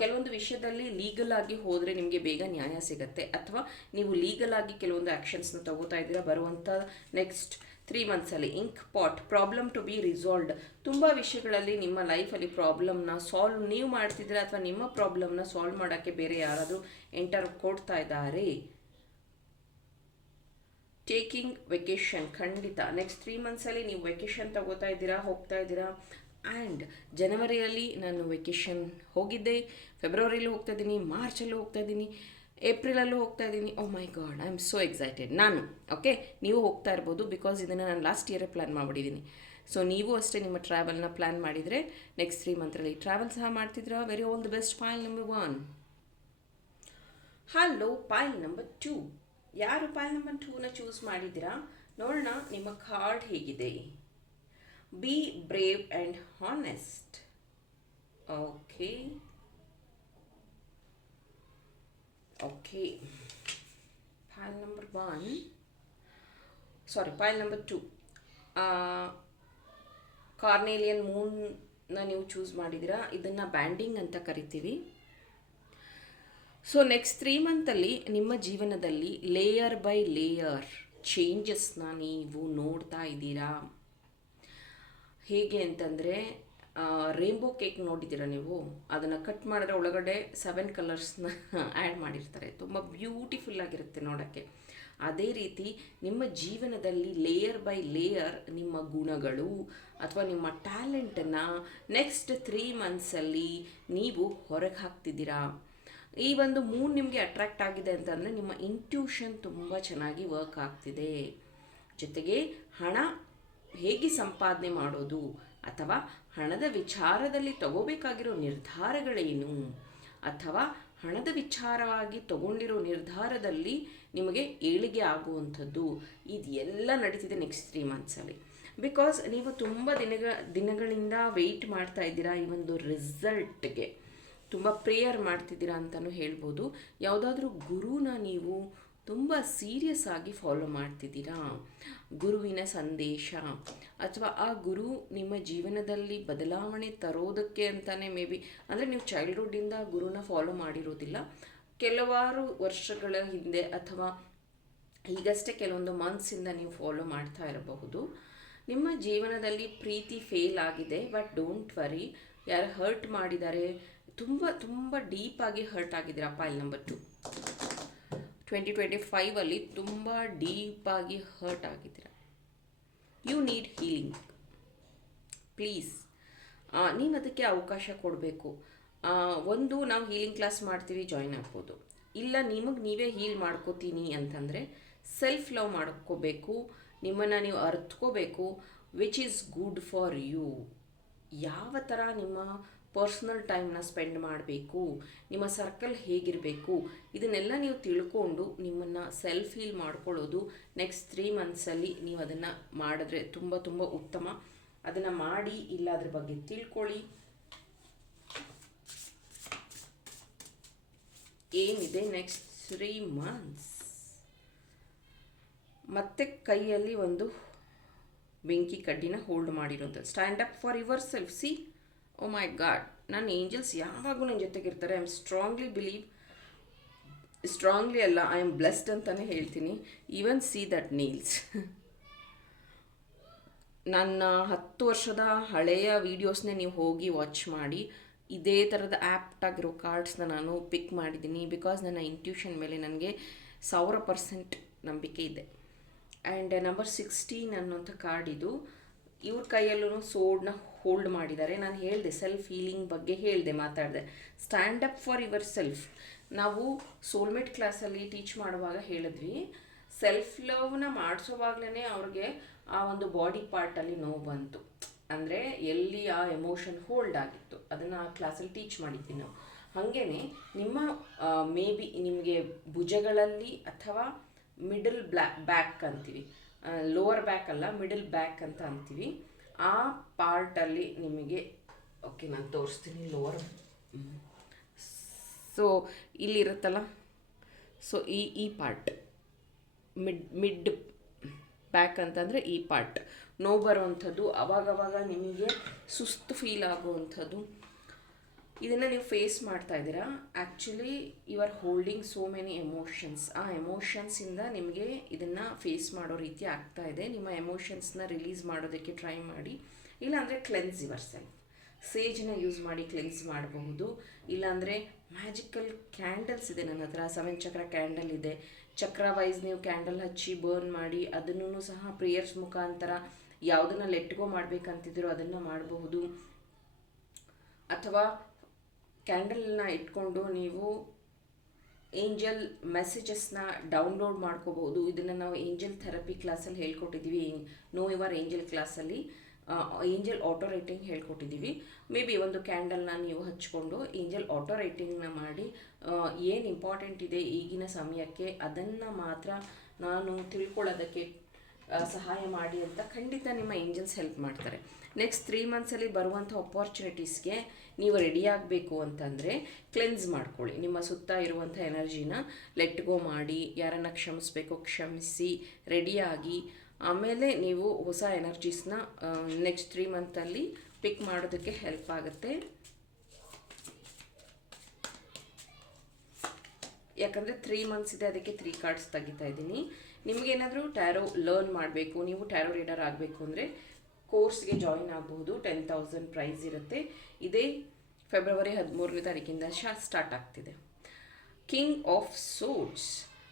ಕೆಲವೊಂದು ವಿಷಯದಲ್ಲಿ ಲೀಗಲ್ ಆಗಿ ಹೋದರೆ ನಿಮಗೆ ಬೇಗ ನ್ಯಾಯ ಸಿಗುತ್ತೆ, ಅಥವಾ ನೀವು ಲೀಗಲ್ ಆಗಿ ಕೆಲವೊಂದು ಆ್ಯಕ್ಷನ್ಸ್ನ ತಗೋತಾ ಇದ್ದೀರಾ ಬರುವಂಥ ನೆಕ್ಸ್ಟ್ 3 ಮಂತ್ಸಲ್ಲಿ. Ink pot, problem to be resolved. ತುಂಬ ವಿಷಯಗಳಲ್ಲಿ ನಿಮ್ಮ ಲೈಫಲ್ಲಿ ಪ್ರಾಬ್ಲಮ್ನ ಸಾಲ್ವ್ ನೀವು ಮಾಡ್ತಿದ್ದೀರಾ, ಅಥವಾ ನಿಮ್ಮ ಪ್ರಾಬ್ಲಮ್ನ ಸಾಲ್ವ್ ಮಾಡೋಕ್ಕೆ ಬೇರೆ ಯಾರಾದರೂ ಎಂಟರ್ ಕೊಡ್ತಾ ಇದ್ದಾರೆ. Taking vacation. ಖಂಡಿತ ನೆಕ್ಸ್ಟ್ 3 ಮಂತ್ಸಲ್ಲಿ ನೀವು ವೆಕೇಷನ್ ತಗೋತಾ ಇದ್ದೀರಾ, ಹೋಗ್ತಾ ಇದ್ದೀರಾ. ಆ್ಯಂಡ್ ಜನವರಿಯಲ್ಲಿ ನಾನು ವೆಕೇಷನ್ ಹೋಗಿದ್ದೆ, ಫೆಬ್ರವರಿಲೂ ಹೋಗ್ತಾ ಇದ್ದೀನಿ, ಮಾರ್ಚಲ್ಲೂ ಹೋಗ್ತಾ ಇದ್ದೀನಿ, ಏಪ್ರಿಲಲ್ಲೂ ಹೋಗ್ತಾ ಇದ್ದೀನಿ. Oh my God, I am so excited. ನಾನು ಓಕೆ, ನೀವು ಹೋಗ್ತಾ ಇರ್ಬೋದು, ಬಿಕಾಸ್ ಇದನ್ನು ನಾನು ಲಾಸ್ಟ್ ಇಯರೇ ಪ್ಲ್ಯಾನ್ ಮಾಡಿಬಿಟ್ಟಿದ್ದೀನಿ. ಸೊ ನೀವು ಅಷ್ಟೇ ನಿಮ್ಮ ಟ್ರಾವೆಲ್ನ ಪ್ಲ್ಯಾನ್ ಮಾಡಿದರೆ ನೆಕ್ಸ್ಟ್ 3 ಮಂತ್ರಲ್ಲಿ ಟ್ರಾವೆಲ್ ಸಹ ಮಾಡ್ತಿದ್ದೀರಾ. Very all the best. Pile number 1. Hello, pile number 2. ಯಾರು ಪಾಯಿಲ್ ನಂಬರ್ 2ನ ಚೂಸ್ ಮಾಡಿದ್ದೀರಾ ನೋಡೋಣ ನಿಮ್ಮ ಕಾರ್ಡ್ ಹೇಗಿದೆ. Be brave and honest. Okay. Pile number 1. Sorry, pile number 2. Carnelian ಮೂನ್ನ ನೀವು ಚೂಸ್ ಮಾಡಿದ್ದೀರಾ. ಇದನ್ನು ಬ್ಯಾಂಡಿಂಗ್ ಅಂತ ಕರಿತೀವಿ. ಸೊ ನೆಕ್ಸ್ಟ್ 3 ಮಂತಲ್ಲಿ ನಿಮ್ಮ ಜೀವನದಲ್ಲಿ ಲೇಯರ್ ಬೈ ಲೇಯರ್ ಚೇಂಜಸ್ನ ನೀವು ನೋಡ್ತಾ ಇದ್ದೀರಾ. ಹೇಗೆ ಅಂತಂದರೆ ರೇನ್ಬೋ ಕೇಕ್ ನೋಡಿದ್ದೀರಾ ನೀವು, ಅದನ್ನು ಕಟ್ ಮಾಡಿದ್ರೆ ಒಳಗಡೆ 7 ಕಲರ್ಸ್ನ ಆ್ಯಡ್ ಮಾಡಿರ್ತಾರೆ, ತುಂಬ ಬ್ಯೂಟಿಫುಲ್ ಆಗಿರುತ್ತೆ ನೋಡೋಕ್ಕೆ. ಅದೇ ರೀತಿ ನಿಮ್ಮ ಜೀವನದಲ್ಲಿ ಲೇಯರ್ ಬೈ ಲೇಯರ್ ನಿಮ್ಮ ಗುಣಗಳು ಅಥವಾ ನಿಮ್ಮ ಟ್ಯಾಲೆಂಟನ್ನು ನೆಕ್ಸ್ಟ್ 3 ಮಂತ್ಸಲ್ಲಿ ನೀವು ಹೊರಗೆ ಹಾಕ್ತಿದ್ದೀರಾ. ಈ ಒಂದು ಮೂನ್ ನಿಮಗೆ ಅಟ್ರ್ಯಾಕ್ಟ್ ಆಗಿದೆ ಅಂತಂದರೆ ನಿಮ್ಮ ಇಂಟ್ಯೂಷನ್ ತುಂಬ ಚೆನ್ನಾಗಿ ವರ್ಕ್ ಆಗ್ತಿದೆ. ಜೊತೆಗೆ ಹಣ ಹೇಗೆ ಸಂಪಾದನೆ ಮಾಡೋದು, ಅಥವಾ ಹಣದ ವಿಚಾರದಲ್ಲಿ ತಗೋಬೇಕಾಗಿರೋ ನಿರ್ಧಾರಗಳೇನು, ಅಥವಾ ಹಣದ ವಿಚಾರವಾಗಿ ತಗೊಂಡಿರೋ ನಿರ್ಧಾರದಲ್ಲಿ ನಿಮಗೆ ಏಳಿಗೆ ಆಗುವಂಥದ್ದು, ಇದೆಲ್ಲ ನಡೀತಿದೆ ನೆಕ್ಸ್ಟ್ 3 ಮಂತ್ಸಲ್ಲಿ. ಬಿಕಾಸ್ ನೀವು ತುಂಬ ದಿನಗಳಿಂದ ವೆಯ್ಟ್ ಮಾಡ್ತಾ ಇದ್ದೀರಾ ಈ ಒಂದು ರಿಸಲ್ಟ್ಗೆ, ತುಂಬ ಪ್ರೇಯರ್ ಮಾಡ್ತಿದ್ದೀರಾ ಅಂತಲೂ ಹೇಳ್ಬೋದು. ಯಾವುದಾದ್ರೂ ಗುರುನ ನೀವು ತುಂಬ ಸೀರಿಯಸ್ ಆಗಿ ಫಾಲೋ ಮಾಡ್ತಿದ್ದೀರಾ, ಗುರುವಿನ ಸಂದೇಶ ಅಥವಾ ಆ ಗುರು ನಿಮ್ಮ ಜೀವನದಲ್ಲಿ ಬದಲಾವಣೆ ತರೋದಕ್ಕೆ ಅಂತಲೇ ಮೇ ಬಿ, ಅಂದರೆ ನೀವು ಚೈಲ್ಡ್ಹುಡ್ಡಿಂದ ಗುರುನ ಫಾಲೋ ಮಾಡಿರೋದಿಲ್ಲ, ಕೆಲವಾರು ವರ್ಷಗಳ ಹಿಂದೆ ಅಥವಾ ಈಗಷ್ಟೇ ಕೆಲವೊಂದು ಮಂತ್ಸಿಂದ ನೀವು ಫಾಲೋ ಮಾಡ್ತಾ ಇರಬಹುದು. ನಿಮ್ಮ ಜೀವನದಲ್ಲಿ ಪ್ರೀತಿ ಫೇಲ್ ಆಗಿದೆ, ಬಟ್ ಡೋಂಟ್ ವರಿ, ಯಾರು ಹರ್ಟ್ ಮಾಡಿದ್ದಾರೆ, ತುಂಬ ತುಂಬ ಡೀಪಾಗಿ ಹರ್ಟ್ ಆಗಿದ್ದೀರಾ. ಪೈಲ್ ನಂಬರ್ 2, 2025 ತುಂಬ ಡೀಪಾಗಿ ಹರ್ಟ್ ಆಗಿದ್ದೀರಾ. You need healing, please. ನೀವು ಅದಕ್ಕೆ ಅವಕಾಶ ಕೊಡಬೇಕು. ಒಂದು, ನಾವು ಹೀಲಿಂಗ್ ಕ್ಲಾಸ್ ಮಾಡ್ತೀವಿ, ಜಾಯ್ನ್ ಆಗ್ಬೋದು. ಇಲ್ಲ ನಿಮಗೆ ನೀವೇ ಹೀಲ್ ಮಾಡ್ಕೋತೀನಿ ಅಂತಂದರೆ ಸೆಲ್ಫ್ ಲವ್ ಮಾಡ್ಕೋಬೇಕು, ನಿಮ್ಮನ್ನು ನೀವು ಅರ್ಥಕೋಬೇಕು, which is good for you. ಯಾವ ಥರ ನಿಮ್ಮ ಪರ್ಸ್ನಲ್ ಟೈಮ್ನ ಸ್ಪೆಂಡ್ ಮಾಡಬೇಕು, ನಿಮ್ಮ ಸರ್ಕಲ್ ಹೇಗಿರಬೇಕು, ಇದನ್ನೆಲ್ಲ ನೀವು ತಿಳ್ಕೊಂಡು ನಿಮ್ಮನ್ನು ಸೆಲ್ಫ್ ಹೀಲ್ ಮಾಡ್ಕೊಳ್ಳೋದು ನೆಕ್ಸ್ಟ್ 3 ಮಂತ್ಸಲ್ಲಿ ನೀವು ಅದನ್ನು ಮಾಡಿದ್ರೆ ತುಂಬ ತುಂಬ ಉತ್ತಮ. ಅದನ್ನು ಮಾಡಿ, ಇಲ್ಲ ಅದ್ರ ಬಗ್ಗೆ ತಿಳ್ಕೊಳ್ಳಿ. ಏನಿದೆ ನೆಕ್ಸ್ಟ್ 3 ಮಂತ್ಸ್. ಮತ್ತೆ ಕೈಯಲ್ಲಿ ಒಂದು ಬೆಂಕಿ ಕಡ್ಡಿನ ಹೋಲ್ಡ್ ಮಾಡಿರೋದು. Stand up for yourself. See, oh my god, ನನ್ನ ಏಂಜಲ್ಸ್ ಯಾವಾಗೂ ನನ್ನ ಜೊತೆಗಿರ್ತಾರೆ. ಐ ಆಮ್ ಸ್ಟ್ರಾಂಗ್ಲಿ ಅಲ್ಲ, ಐ ಆಮ್ ಬ್ಲೆಸ್ಡ್ ಅಂತಲೇ ಹೇಳ್ತೀನಿ. Even see that kneels. ನನ್ನ 10 ವರ್ಷದ ಹಳೆಯ ವೀಡಿಯೋಸ್ನೇ ನೀವು ಹೋಗಿ ವಾಚ್ ಮಾಡಿ. ಇದೇ ಥರದ ಆ್ಯಪ್ಟ್ ಆಗಿರೋ ಕಾರ್ಡ್ಸ್ನ ನಾನು ಪಿಕ್ ಮಾಡಿದ್ದೀನಿ. ಬಿಕಾಸ್ ನನ್ನ ಇಂಟ್ಯೂಷನ್ ಮೇಲೆ ನನಗೆ 1000% ನಂಬಿಕೆ ಇದೆ. ಆ್ಯಂಡ್ ನಂಬರ್ 16 ಅನ್ನೋಂಥ ಕಾರ್ಡ್ ಇದು. ಇವ್ರ ಕೈಯಲ್ಲೂ ಸೋಡ್ನ ಹೋಲ್ಡ್ ಮಾಡಿದ್ದಾರೆ. ನಾನು ಹೇಳಿದೆ, ಸೆಲ್ಫ್ ಹೀಲಿಂಗ್ ಬಗ್ಗೆ ಮಾತಾಡಿದೆ. Stand up for your self. ನಾವು ಸೋಲ್ಮೇಟ್ ಕ್ಲಾಸಲ್ಲಿ ಟೀಚ್ ಮಾಡುವಾಗ ಹೇಳಿದ್ವಿ, ಸೆಲ್ಫ್ ಲವ್ನ ಮಾಡಿಸೋವಾಗಲೇ ಅವ್ರಿಗೆ ಆ ಒಂದು ಬಾಡಿ ಪಾರ್ಟಲ್ಲಿ ನೋವು ಬಂತು, ಅಂದರೆ ಎಲ್ಲಿ ಆ ಎಮೋಷನ್ ಹೋಲ್ಡ್ ಆಗಿತ್ತು, ಅದನ್ನು ಆ ಕ್ಲಾಸಲ್ಲಿ ಟೀಚ್ ಮಾಡಿದ್ವಿ ನಾವು. ಹಾಗೇ ನಿಮ್ಮ ಮೇ ಬಿ ನಿಮಗೆ ಭುಜಗಳಲ್ಲಿ ಅಥವಾ ಮಿಡಲ್ ಬ್ಯಾಕ್ ಅಂತೀವಿ, ಲೋವರ್ ಬ್ಯಾಕ್ ಅಲ್ಲ, ಮಿಡಲ್ ಬ್ಯಾಕ್ ಅಂತ ಅಂತೀವಿ, ಆ ಪಾರ್ಟಲ್ಲಿ ನಿಮಗೆ, ಓಕೆ ನಾನು ತೋರಿಸ್ತೀನಿ. ಲೋವರ್, ಸೊ ಇಲ್ಲಿರುತ್ತಲ್ಲ, ಸೊ ಈ ಪಾರ್ಟ್ ಮಿಡ್ ಬ್ಯಾಕ್ ಅಂತಂದರೆ ಈ ಪಾರ್ಟ್ ನೋವು ಬರುವಂಥದ್ದು, ಅವಾಗವಾಗ ನಿಮಗೆ ಸುಸ್ತು ಫೀಲ್ ಆಗುವಂಥದ್ದು, ಇದನ್ನು ನೀವು ಫೇಸ್ ಮಾಡ್ತಾ ಇದ್ದೀರಾ. Actually you are holding so many emotions. ಆ ಎಮೋಷನ್ಸಿಂದ ನಿಮಗೆ ಇದನ್ನು ಫೇಸ್ ಮಾಡೋ ರೀತಿ ಆಗ್ತಾ ಇದೆ. ನಿಮ್ಮ ಎಮೋಷನ್ಸ್ನ ರಿಲೀಸ್ ಮಾಡೋದಕ್ಕೆ ಟ್ರೈ ಮಾಡಿ. ಇಲ್ಲಾಂದರೆ ಕ್ಲೆನ್ಸ್ ಯುವರ್ ಸೆಲ್ಫ್. ಸೇಜನ್ನ ಯೂಸ್ ಮಾಡಿ ಕ್ಲೆನ್ಸ್ ಮಾಡಬಹುದು. ಇಲ್ಲಾಂದರೆ ಮ್ಯಾಜಿಕಲ್ ಕ್ಯಾಂಡಲ್ಸ್ ಇದೆ ನನ್ನ ಹತ್ರ, 7 ಚಕ್ರ ಕ್ಯಾಂಡಲ್ ಇದೆ. ಚಕ್ರ ವೈಸ್ ನೀವು ಕ್ಯಾಂಡಲ್ ಹಚ್ಚಿ ಬರ್ನ್ ಮಾಡಿ, ಅದನ್ನು ಸಹ ಪ್ರೇಯರ್ಸ್ ಮುಖಾಂತರ ಯಾವುದನ್ನು ಲೆಟ್ಗೋ ಮಾಡಬೇಕಂತಿದ್ದೀರೋ ಅದನ್ನು ಮಾಡಬಹುದು. ಅಥವಾ ಕ್ಯಾಂಡಲ್ನ ಇಟ್ಕೊಂಡು ನೀವು ಏಂಜಲ್ ಮೆಸೇಜಸ್ನ ಡೌನ್ಲೋಡ್ ಮಾಡ್ಕೋಬಹುದು. ಇದನ್ನು ನಾವು ಏಂಜಲ್ ಥೆರಪಿ ಕ್ಲಾಸಲ್ಲಿ ಹೇಳ್ಕೊಟ್ಟಿದ್ದೀವಿ, ನೋ ಯುವರ್ ಏಂಜಲ್ ಕ್ಲಾಸಲ್ಲಿ ಏಂಜಲ್ ಆಟೋ ರೈಟಿಂಗ್ ಹೇಳ್ಕೊಟ್ಟಿದ್ದೀವಿ. ಮೇ ಬಿ ಒಂದು ಕ್ಯಾಂಡಲ್ನ ನೀವು ಹಚ್ಕೊಂಡು ಏಂಜಲ್ ಆಟೋ ರೈಟಿಂಗ್ನ ಮಾಡಿ, ಏನು ಇಂಪಾರ್ಟೆಂಟ್ ಇದೆ ಈಗಿನ ಸಮಯಕ್ಕೆ ಅದನ್ನು ಮಾತ್ರ ನಾನು ತಿಳ್ಕೊಳ್ಳೋದಕ್ಕೆ ಸಹಾಯ ಮಾಡಿ ಅಂತ ಖಂಡಿತ ನಿಮ್ಮ ಏಂಜಲ್ಸ್ ಹೆಲ್ಪ್ ಮಾಡ್ತಾರೆ. ನೆಕ್ಸ್ಟ್ 3 ಮಂತ್ಸಲ್ಲಿ ಬರುವಂಥ ಅಪಾರ್ಚುನಿಟೀಸ್ಗೆ ನೀವು ರೆಡಿ ಆಗಬೇಕು ಅಂತಂದರೆ ಕ್ಲೆನ್ಸ್ ಮಾಡ್ಕೊಳ್ಳಿ. ನಿಮ್ಮ ಸುತ್ತ ಇರುವಂಥ ಎನರ್ಜಿನ ಲೆಟ್ ಗೋ ಮಾಡಿ, ಯಾರನ್ನು ಕ್ಷಮಿಸಬೇಕೋ ಕ್ಷಮಿಸಿ ರೆಡಿಯಾಗಿ, ಆಮೇಲೆ ನೀವು ಹೊಸ ಎನರ್ಜೀಸ್ನ ನೆಕ್ಸ್ಟ್ 3 ಮಂತಲ್ಲಿ ಪಿಕ್ ಮಾಡೋದಕ್ಕೆ ಹೆಲ್ಪ್ ಆಗುತ್ತೆ. ಯಾಕಂದರೆ 3 ಮಂತ್ಸ್ ಇದೆ, ಅದಕ್ಕೆ 3 ಕಾರ್ಡ್ಸ್ ತೆಗಿತಾ ಇದ್ದೀನಿ. ನಿಮಗೇನಾದರೂ ಟ್ಯಾರೋ ಲರ್ನ್ ಮಾಡಬೇಕು, ನೀವು ಟ್ಯಾರೋ ರೀಡರ್ ಆಗಬೇಕು ಅಂದರೆ ಕೋರ್ಸ್ಗೆ ಜಾಯಿನ್ ಆಗಬಹುದು. 10,000 ಪ್ರೈಸ್ ಇರುತ್ತೆ. ಇದೇ ಫೆಬ್ರವರಿ 13ನೇ ತಾರೀಕಿಂದ ಸ್ಟಾರ್ಟ್ ಆಗ್ತಿದೆ. King of ಸೋರ್ಡ್ಸ್.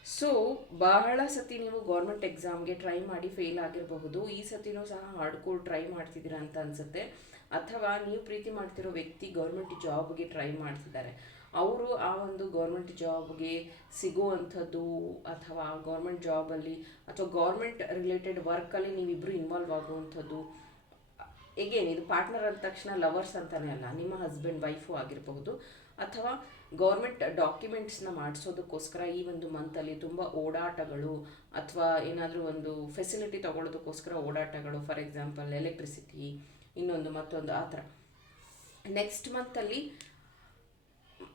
ಸೊ ಬಹಳ ಸತಿ ನೀವು ಗೌರ್ಮೆಂಟ್ ಎಕ್ಸಾಮ್ಗೆ ಟ್ರೈ ಮಾಡಿ ಫೇಲ್ ಆಗಿರಬಹುದು. ಈ ಸತಿನೂ ಸಹ ಹಾರ್ಡ್ಕೋರ್ ಟ್ರೈ ಮಾಡ್ತಿದ್ದೀರಾ ಅಂತ ಅನಿಸುತ್ತೆ. ಅಥವಾ ನೀವು ಪ್ರೀತಿ ಮಾಡ್ತಿರೋ ವ್ಯಕ್ತಿ ಗೌರ್ಮೆಂಟ್ ಜಾಬ್ಗೆ ಟ್ರೈ ಮಾಡ್ತಿದ್ದಾರೆ, ಅವರು ಆ ಒಂದು ಗೌರ್ಮೆಂಟ್ ಜಾಬ್ಗೆ ಸಿಗುವಂಥದ್ದು ಅಥವಾ ಗೌರ್ಮೆಂಟ್ ಜಾಬಲ್ಲಿ ಅಥವಾ ಗೌರ್ಮೆಂಟ್ ರಿಲೇಟೆಡ್ ವರ್ಕಲ್ಲಿ ನೀವಿಬ್ಬರು ಇನ್ವಾಲ್ವ್ ಆಗುವಂಥದ್ದು ಎಗೇನ್ ಇದು ಪಾರ್ಟ್ನರ್ ಅಂದ ತಕ್ಷಣ ಲವರ್ಸ್ ಅಂತಲೇ ಅಲ್ಲ, ನಿಮ್ಮ ಹಸ್ಬೆಂಡ್ ವೈಫು ಆಗಿರಬಹುದು, ಅಥವಾ ಗೌರ್ಮೆಂಟ್ ಡಾಕ್ಯುಮೆಂಟ್ಸ್ನ ಮಾಡಿಸೋದಕ್ಕೋಸ್ಕರ ಈ ಒಂದು ಮಂತಲ್ಲಿ ತುಂಬ ಓಡಾಟಗಳು, ಅಥವಾ ಏನಾದರೂ ಒಂದು ಫೆಸಿಲಿಟಿ ತೊಗೊಳೋದಕ್ಕೋಸ್ಕರ ಓಡಾಟಗಳು, ಫಾರ್ ಎಕ್ಸಾಂಪಲ್ ಎಲೆಕ್ಟ್ರಿಸಿಟಿ, ಇನ್ನೊಂದು ಮತ್ತೊಂದು ಆ ಥರ. ನೆಕ್ಸ್ಟ್ ಮಂತಲ್ಲಿ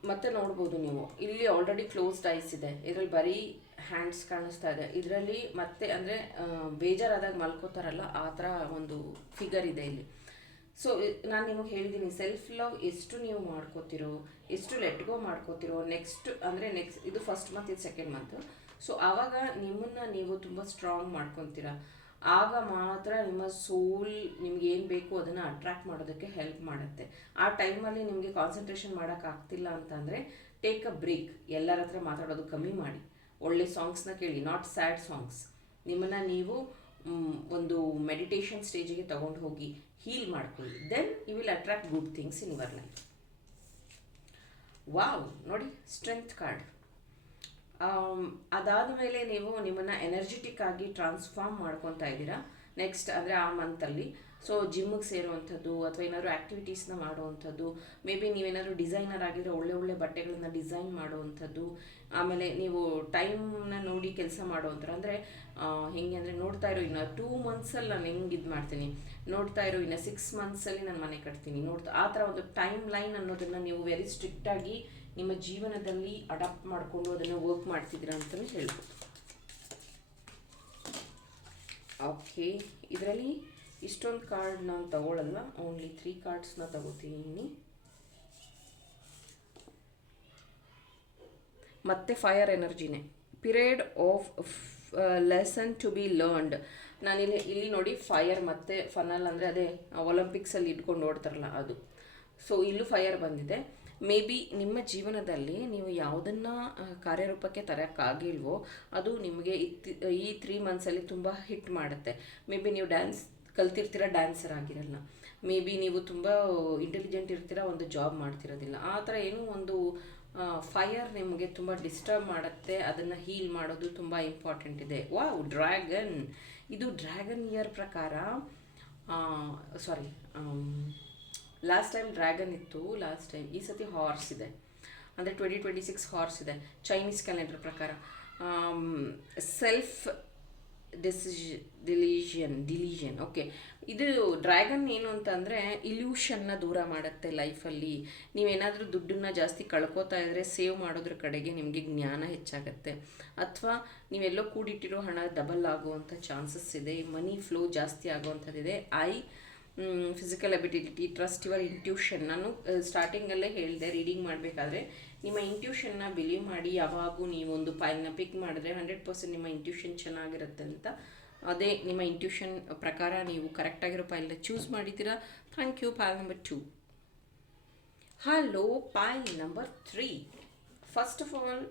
ಮತ್ತೆ ನೋಡ್ಬೋದು ನೀವು, ಇಲ್ಲಿ ಆಲ್ರೆಡಿ ಕ್ಲೋಸ್ಡ್ ಐಸ್ ಇದೆ, ಇದರಲ್ಲಿ ಬರೀ ಹ್ಯಾಂಡ್ಸ್ ಕಾಣಿಸ್ತಾ ಇದೆ. ಇದರಲ್ಲಿ ಮತ್ತೆ ಅಂದರೆ ಬೇಜಾರಾದಾಗ ಮಲ್ಕೋತಾರಲ್ಲ ಆ ಥರ ಒಂದು ಫಿಗರ್ ಇದೆ ಇಲ್ಲಿ. ಸೊ ನಾನು ನಿಮಗೆ ಹೇಳಿದ್ದೀನಿ, ಸೆಲ್ಫ್ ಲವ್ ಎಷ್ಟು ನೀವು ಮಾಡ್ಕೋತಿರೋ, ಎಷ್ಟು ಲೆಟ್ ಗೋ ಮಾಡ್ಕೋತಿರೋ, ನೆಕ್ಸ್ಟ್ ಇದು ಫಸ್ಟ್ ಮಂತ್, ಇದು ಸೆಕೆಂಡ್ ಮಂತ್. ಸೊ ಆವಾಗ ನಿಮ್ಮನ್ನು ನೀವು ತುಂಬ ಸ್ಟ್ರಾಂಗ್ ಮಾಡ್ಕೊತೀರಾ. ಆಗ ಮಾತ್ರ ನಿಮ್ಮ ಸೋಲ್ ನಿಮ್ಗೆ ಏನು ಬೇಕು ಅದನ್ನು ಅಟ್ರ್ಯಾಕ್ಟ್ ಮಾಡೋದಕ್ಕೆ ಹೆಲ್ಪ್ ಮಾಡುತ್ತೆ. ಆ ಟೈಮಲ್ಲಿ ನಿಮಗೆ ಕಾನ್ಸಂಟ್ರೇಷನ್ ಮಾಡೋಕ್ಕಾಗ್ತಿಲ್ಲ ಅಂತಂದರೆ ಟೇಕ್ ಅ ಬ್ರೇಕ್. ಎಲ್ಲರ ಹತ್ರ ಮಾತಾಡೋದು ಕಮ್ಮಿ ಮಾಡಿ, ಒಳ್ಳೆ ಸಾಂಗ್ಸ್ನ ಕೇಳಿ, ನಾಟ್ ಸ್ಯಾಡ್ ಸಾಂಗ್ಸ್. ನಿಮ್ಮನ್ನು ನೀವು ಒಂದು ಮೆಡಿಟೇಷನ್ ಸ್ಟೇಜಿಗೆ ತೊಗೊಂಡು ಹೋಗಿ ಹೀಲ್ ಮಾಡ್ಕೊಳ್ಳಿ. Then you will attract good things in your life. Wow, ನೋಡಿ ಸ್ಟ್ರೆಂತ್ ಕಾರ್ಡ್. ಅದಾದ ಮೇಲೆ ನೀವು ನಿಮ್ಮನ್ನು ಎನರ್ಜೆಟಿಕ್ ಆಗಿ ಟ್ರಾನ್ಸ್ಫಾರ್ಮ್ ಮಾಡ್ಕೊತಾ ಇದ್ದೀರಾ ನೆಕ್ಸ್ಟ್ ಅಂದರೆ ಆ ಮಂತಲ್ಲಿ. ಸೊ ಜಿಮ್ಮಿಗೆ ಸೇರುವಂಥದ್ದು ಅಥವಾ ಏನಾದರೂ ಆ್ಯಕ್ಟಿವಿಟೀಸ್ನ ಮಾಡುವಂಥದ್ದು, ಮೇ ಬಿ ನೀವೇನಾದರೂ ಡಿಸೈನರ್ ಆಗಿದ್ರೆ ಒಳ್ಳೆ ಬಟ್ಟೆಗಳನ್ನ ಡಿಸೈನ್ ಮಾಡುವಂಥದ್ದು, ಆಮೇಲೆ ನೀವು ಟೈಮ್ನ ನೋಡಿ ಕೆಲಸ ಮಾಡುವಂಥದ್ದು. ಅಂದರೆ ಹೆಂಗೆ ಅಂದರೆ ನೋಡ್ತಾ ಇರೋ ಇನ್ನು 2 ಮಂತ್ಸಲ್ಲಿ ನಾನು ಹೆಂಗೆ ಇದು ಮಾಡ್ತೀನಿ, ನೋಡ್ತಾ ಇರೋ ಇನ್ನು 6 ಮಂತ್ಸಲ್ಲಿ ನಾನು ಮನೆ ಕಟ್ತೀನಿ, ಆ ಥರ ಒಂದು ಟೈಮ್ ಲೈನ್ ಅನ್ನೋದನ್ನು ನೀವು ವೆರಿ ಸ್ಟ್ರಿಕ್ಟಾಗಿ ನಿಮ್ಮ ಜೀವನದಲ್ಲಿ ಅಡಾಪ್ಟ್ ಮಾಡಿಕೊಂಡು ಅದನ್ನು ವರ್ಕ್ ಮಾಡ್ತಿದ್ದೀರಾ ಅಂತಲೇ ಹೇಳ್ಬೋದು. ಓಕೆ, ಇದರಲ್ಲಿ ಇಷ್ಟೊಂದು ಕಾರ್ಡ್ ನಾನು ತಗೊಳ್ಳಲ್ಲ, ಓನ್ಲಿ 3 ಕಾರ್ಡ್ಸ್ನ ತಗೋತೀನಿ. ಮತ್ತೆ ಫೈರ್ ಎನರ್ಜಿನೇ, period of lesson to be learned. ಇಲ್ಲಿ ನೋಡಿ ಫೈರ್ ಮತ್ತು ಫನಲ್ ಅಂದರೆ ಅದೇ ಒಲಿಂಪಿಕ್ಸಲ್ಲಿ ಇಟ್ಕೊಂಡು ನೋಡ್ತಾರಲ್ಲ ಅದು. ಸೊ ಇಲ್ಲೂ ಫೈರ್ ಬಂದಿದೆ. ಮೇ ಬಿ ನಿಮ್ಮ ಜೀವನದಲ್ಲಿ ನೀವು ಯಾವುದನ್ನು ಕಾರ್ಯರೂಪಕ್ಕೆ ತರೋಕ್ಕಾಗಿಲ್ವೋ ಅದು ನಿಮಗೆ ಈ 3 ಮಂತ್ಸಲ್ಲಿ ತುಂಬ ಹಿಟ್ ಮಾಡುತ್ತೆ. ಮೇ ಬಿ ನೀವು ಡ್ಯಾನ್ಸ್ ಕಲ್ತಿರ್ತೀರ, ಡ್ಯಾನ್ಸರ್ ಆಗಿರಲ್ಲ. ಮೇ ಬಿ ನೀವು ತುಂಬ ಇಂಟೆಲಿಜೆಂಟ್ ಇರ್ತೀರ, ಒಂದು ಜಾಬ್ ಮಾಡ್ತಿರೋದಿಲ್ಲ. ಆ ಥರ ಏನೋ ಒಂದು ಫೈರ್ ನಿಮಗೆ ತುಂಬ ಡಿಸ್ಟರ್ಬ್ ಮಾಡುತ್ತೆ. ಅದನ್ನು ಹೀಲ್ ಮಾಡೋದು ತುಂಬ ಇಂಪಾರ್ಟೆಂಟ್ ಇದೆ. Wow, dragon. ಇದು ಡ್ರ್ಯಾಗನ್ ಇಯರ್ ಪ್ರಕಾರ ಲಾಸ್ಟ್ ಟೈಮ್ ಡ್ರ್ಯಾಗನ್ ಇತ್ತು, ಈ ಸತಿ ಹಾರ್ಸ್ ಇದೆ. ಅಂದರೆ 2026 ಹಾರ್ಸ್ ಇದೆ ಚೈನೀಸ್ ಕ್ಯಾಲೆಂಡರ್ ಪ್ರಕಾರ. Self deletion. ಓಕೆ, ಇದು ಡ್ರ್ಯಾಗನ್ ಏನು ಅಂತಂದರೆ ಇಲ್ಯೂಷನ್ನ ದೂರ ಮಾಡುತ್ತೆ ಲೈಫಲ್ಲಿ. ನೀವೇನಾದರೂ ದುಡ್ಡನ್ನು ಜಾಸ್ತಿ ಕಳ್ಕೊತಾ ಇದ್ದರೆ ಸೇವ್ ಮಾಡೋದ್ರ ಕಡೆಗೆ ನಿಮಗೆ ಜ್ಞಾನ ಹೆಚ್ಚಾಗುತ್ತೆ, ಅಥವಾ ನೀವೆಲ್ಲೋ ಕೂಡಿಟ್ಟಿರೋ ಹಣ ಡಬಲ್ ಆಗುವಂಥ ಚಾನ್ಸಸ್ ಇದೆ. ಮನಿ ಫ್ಲೋ ಜಾಸ್ತಿ ಆಗುವಂಥದ್ದಿದೆ. Physical ability, trust your intuition. ನಾನು ಸ್ಟಾರ್ಟಿಂಗಲ್ಲೇ ಹೇಳಿದೆ, ರೀಡಿಂಗ್ ಮಾಡಬೇಕಾದ್ರೆ ನಿಮ್ಮ ಇಂಟ್ಯೂಷನ್ನ ಬಿಲೀವ್ ಮಾಡಿ. ಯಾವಾಗೂ ನೀವೊಂದು ಪಾಯನ್ನ ಪಿಕ್ ಮಾಡಿದ್ರೆ 100% ನಿಮ್ಮ ಇಂಟ್ಯೂಷನ್ ಚೆನ್ನಾಗಿರುತ್ತೆ ಅಂತ. ಅದೇ ನಿಮ್ಮ ಇಂಟ್ಯೂಷನ್ ಪ್ರಕಾರ ನೀವು ಕರೆಕ್ಟಾಗಿರೋ ಪಾಯನ್ನ ಚೂಸ್ ಮಾಡಿದ್ದೀರಾ. Thank you. Pile number 2. Hello, pile number 3. First of all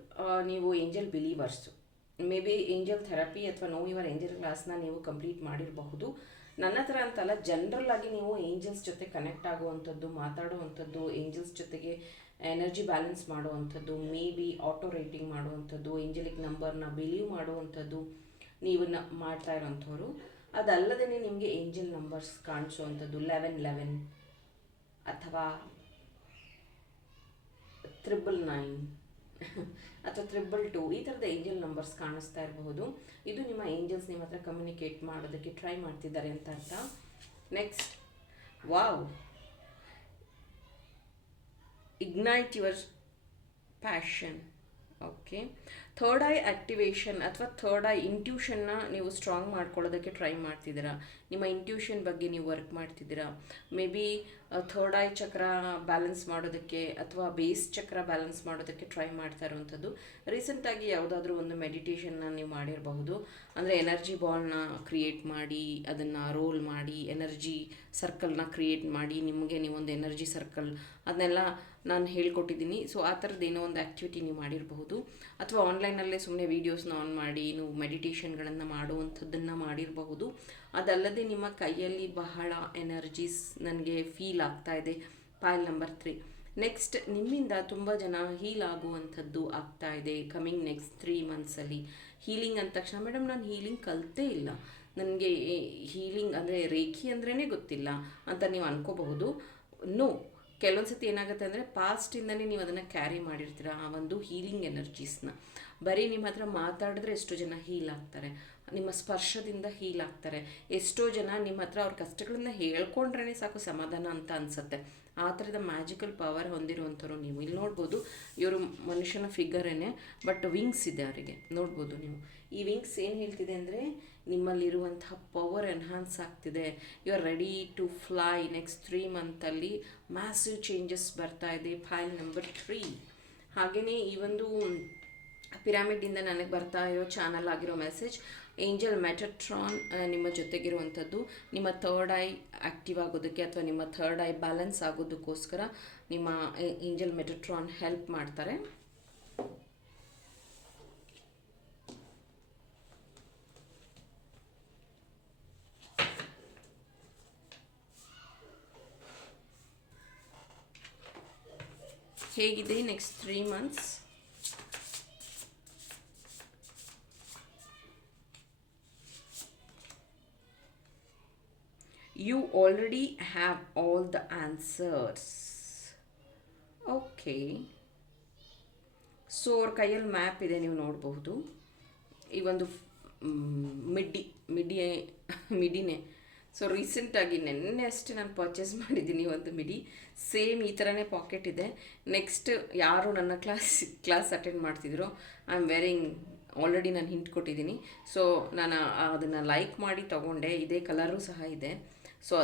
ನೀವು angel believers. Maybe angel therapy ಅಥವಾ ನೋ ಯುವರ್ ಏಂಜಲ್ ಕ್ಲಾಸ್ನ ನೀವು ಕಂಪ್ಲೀಟ್ ಮಾಡಿರಬಹುದು. ನನ್ನ ಹತ್ರ ಅಂತಲ್ಲ, ಜನರಲ್ ಆಗಿ ನೀವು ಏಂಜಲ್ಸ್ ಜೊತೆ ಕನೆಕ್ಟ್ ಆಗುವಂಥದ್ದು, ಮಾತಾಡುವಂಥದ್ದು, ಏಂಜಲ್ಸ್ ಜೊತೆಗೆ ಎನರ್ಜಿ ಬ್ಯಾಲೆನ್ಸ್ ಮಾಡುವಂಥದ್ದು, ಮೇ ಬಿ ಆಟೋ ರೈಟಿಂಗ್ ಮಾಡುವಂಥದ್ದು, ಏಂಜಲಿಕ್ ನಂಬರ್ನ ಬಿಲೀವ್ ಮಾಡುವಂಥದ್ದು ನೀವು ಮಾಡ್ತಾ ಇರೋಂಥವ್ರು. ಅದಲ್ಲದೇ ನಿಮಗೆ ಏಂಜಲ್ ನಂಬರ್ಸ್ ಕಾಣಿಸುವಂಥದ್ದು 1111 ಅಥವಾ 999 ಅಥವಾ 222 ಈ ಥರದ ಏಂಜಲ್ ನಂಬರ್ಸ್ ಕಾಣಿಸ್ತಾ ಇರಬಹುದು. ಇದು ನಿಮ್ಮ ಏಂಜಲ್ಸ್ ನಿಮ್ಮ ಹತ್ರ ಕಮ್ಯುನಿಕೇಟ್ ಮಾಡೋದಕ್ಕೆ ಟ್ರೈ ಮಾಡ್ತಿದ್ದಾರೆ ಅಂತ ಅರ್ಥ. Next, wow, ignite your passion. Okay, third I activation ಅಥವಾ ಥರ್ಡ್ ಐ ಇಂಟ್ಯೂಷನ್ನ ನೀವು ಸ್ಟ್ರಾಂಗ್ ಮಾಡ್ಕೊಳ್ಳೋದಕ್ಕೆ ಟ್ರೈ ಮಾಡ್ತಿದ್ದೀರಾ. ನಿಮ್ಮ ಇಂಟ್ಯೂಷನ್ ಬಗ್ಗೆ ನೀವು ವರ್ಕ್ ಮಾಡ್ತಿದ್ದೀರಾ. ಮೇ ಬಿ ಥರ್ಡ್ ಐ ಚಕ್ರ ಬ್ಯಾಲೆನ್ಸ್ ಮಾಡೋದಕ್ಕೆ ಅಥವಾ ಬೇಸ್ ಚಕ್ರ ಬ್ಯಾಲೆನ್ಸ್ ಮಾಡೋದಕ್ಕೆ ಟ್ರೈ ಮಾಡ್ತಾ ಇರುವಂಥದ್ದು. ರೀಸೆಂಟಾಗಿ ಯಾವುದಾದ್ರೂ ಒಂದು ಮೆಡಿಟೇಷನ್ನ ನೀವು ಮಾಡಿರಬಹುದು. ಅಂದರೆ ಎನರ್ಜಿ ಬಾಲ್ನ ಕ್ರಿಯೇಟ್ ಮಾಡಿ, ಅದನ್ನು ರೋಲ್ ಮಾಡಿ, ಎನರ್ಜಿ ಸರ್ಕಲ್ನ ಕ್ರಿಯೇಟ್ ಮಾಡಿ, ನಿಮಗೆ ನೀವೊಂದು ಎನರ್ಜಿ ಸರ್ಕಲ್ ಅದನ್ನೆಲ್ಲ ನಾನು ಹೇಳ್ಕೊಟ್ಟಿದ್ದೀನಿ. ಸೊ ಆ ಥರದ್ದು ಏನೋ ಒಂದು ಆ್ಯಕ್ಟಿವಿಟಿ ನೀವು ಮಾಡಿರಬಹುದು. ಅಥವಾ ಆನ್ಲೈನಲ್ಲೇ ಸುಮ್ಮನೆ ವೀಡಿಯೋಸ್ನ ಆನ್ ಮಾಡಿ ನೀವು ಮೆಡಿಟೇಷನ್ಗಳನ್ನು ಮಾಡುವಂಥದ್ದನ್ನು ಮಾಡಿರಬಹುದು. ಅದಲ್ಲದೆ ನಿಮ್ಮ ಕೈಯಲ್ಲಿ ಬಹಳ ಎನರ್ಜೀಸ್ ನನಗೆ ಫೀಲ್ ಆಗ್ತಾ ಇದೆ. ಪಾಯಲ್ ನಂಬರ್ 3. ನೆಕ್ಸ್ಟ್, ನಿಮ್ಮಿಂದ ತುಂಬ ಜನ ಹೀಲ್ ಆಗುವಂಥದ್ದು ಆಗ್ತಾ ಇದೆ ಕಮಿಂಗ್ ನೆಕ್ಸ್ಟ್ 3 ಮಂತ್ಸಲ್ಲಿ. ಹೀಲಿಂಗ್ ಅಂದ ತಕ್ಷಣ, ಮೇಡಮ್ ನಾನು ಹೀಲಿಂಗ್ ಕಲಿತೇ ಇಲ್ಲ, ನನಗೆ ಹೀಲಿಂಗ್ ಅಂದರೆ ರೇಖಿ ಅಂದ್ರೇ ಗೊತ್ತಿಲ್ಲ ಅಂತ ನೀವು ಅನ್ಕೋಬಹುದು. ನೋ, ಕೆಲವೊಂದು ಸತಿ ಏನಾಗುತ್ತೆ ಅಂದರೆ ಪಾಸ್ಟಿಂದನೇ ನೀವು ಅದನ್ನು ಕ್ಯಾರಿ ಮಾಡಿರ್ತೀರ ಆ ಒಂದು ಹೀಲಿಂಗ್ ಎನರ್ಜೀಸ್ನ. ಬರೀ ನಿಮ್ಮ ಹತ್ರ ಮಾತಾಡಿದ್ರೆ ಎಷ್ಟೋ ಜನ ಹೀಲ್ ಆಗ್ತಾರೆ, ನಿಮ್ಮ ಸ್ಪರ್ಶದಿಂದ ಹೀಲ್ ಆಗ್ತಾರೆ. ಎಷ್ಟೋ ಜನ ನಿಮ್ಮ ಹತ್ರ ಅವ್ರ ಕಷ್ಟಗಳನ್ನ ಹೇಳ್ಕೊಂಡ್ರೇ ಸಾಕು ಸಮಾಧಾನ ಅಂತ ಅನಿಸುತ್ತೆ. ಆ ಥರದ ಮ್ಯಾಜಿಕಲ್ ಪವರ್ ಹೊಂದಿರುವಂಥವ್ರು ನೀವು. ಇಲ್ಲಿ ನೋಡ್ಬೋದು, ಇವರು ಮನುಷ್ಯನ ಫಿಗರೇನೆ, ಬಟ್ ವಿಂಗ್ಸ್ ಇದೆ ಅವರಿಗೆ, ನೋಡ್ಬೋದು ನೀವು. ಈ ವಿಂಗ್ಸ್ ಏನು ಹೇಳ್ತಿದೆ ಅಂದರೆ ನಿಮ್ಮಲ್ಲಿರುವಂತಹ ಪವರ್ ಎನ್ಹಾನ್ಸ್ ಆಗ್ತಿದೆ. You are ready to fly. Next 3 ಮಂತಲ್ಲಿ ಮ್ಯಾಸಿವ್ ಚೇಂಜಸ್ ಬರ್ತಾ ಇದೆ. Pile number 3. ಹಾಗೆಯೇ ಈ ಒಂದು ಪಿರಾಮಿಡಿಂದ ನನಗೆ ಬರ್ತಾ ಇರೋ ಚಾನಲ್ ಆಗಿರೋ ಮೆಸೇಜ್, ಏಂಜಲ್ ಮೆಟಟ್ರಾನ್ ನಿಮ್ಮ ಜೊತೆಗಿರುವಂಥದ್ದು. ನಿಮ್ಮ ಥರ್ಡ್ ಐ ಆ್ಯಕ್ಟಿವ್ ಆಗೋದಕ್ಕೆ ಅಥವಾ ನಿಮ್ಮ ಥರ್ಡ್ ಐ ಬ್ಯಾಲೆನ್ಸ್ ಆಗೋದಕ್ಕೋಸ್ಕರ ನಿಮ್ಮ ಏಂಜಲ್ ಮೆಟಟ್ರಾನ್ ಹೆಲ್ಪ್ ಮಾಡ್ತಾರೆ. ಹೇಗಿದೆ next 3 months? You already have all the answers. Okay, so ಅವ್ರ ಕೈಯಲ್ಲಿ ಮ್ಯಾಪ್ ಇದೆ, ನೀವು ನೋಡಬಹುದು. ಈ ಒಂದು ಮಿಡಿನೇ ಸೊ ರೀಸೆಂಟಾಗಿ ನೆನ್ನೆ ಅಷ್ಟೇ ನಾನು ಪರ್ಚೇಸ್ ಮಾಡಿದ್ದೀನಿ ಒಂದು ಮಿಡಿ. ಸೇಮ್ ಈ ಥರನೇ ಪಾಕೆಟ್ ಇದೆ. ನೆಕ್ಸ್ಟ್ ಯಾರು ನನ್ನ ಕ್ಲಾಸ್ ಅಟೆಂಡ್ ಮಾಡ್ತಿದ್ರು, ಐ ಆಮ್ ವೇರಿಂಗ್, ಆಲ್ರೆಡಿ ನಾನು ಹಿಂಟ್ ಕೊಟ್ಟಿದ್ದೀನಿ. ಸೊ ನಾನು ಅದನ್ನು ಲೈಕ್ ಮಾಡಿ ತೊಗೊಂಡೆ. ಇದೇ ಕಲರು ಸಹ ಇದೆ. ಸೊ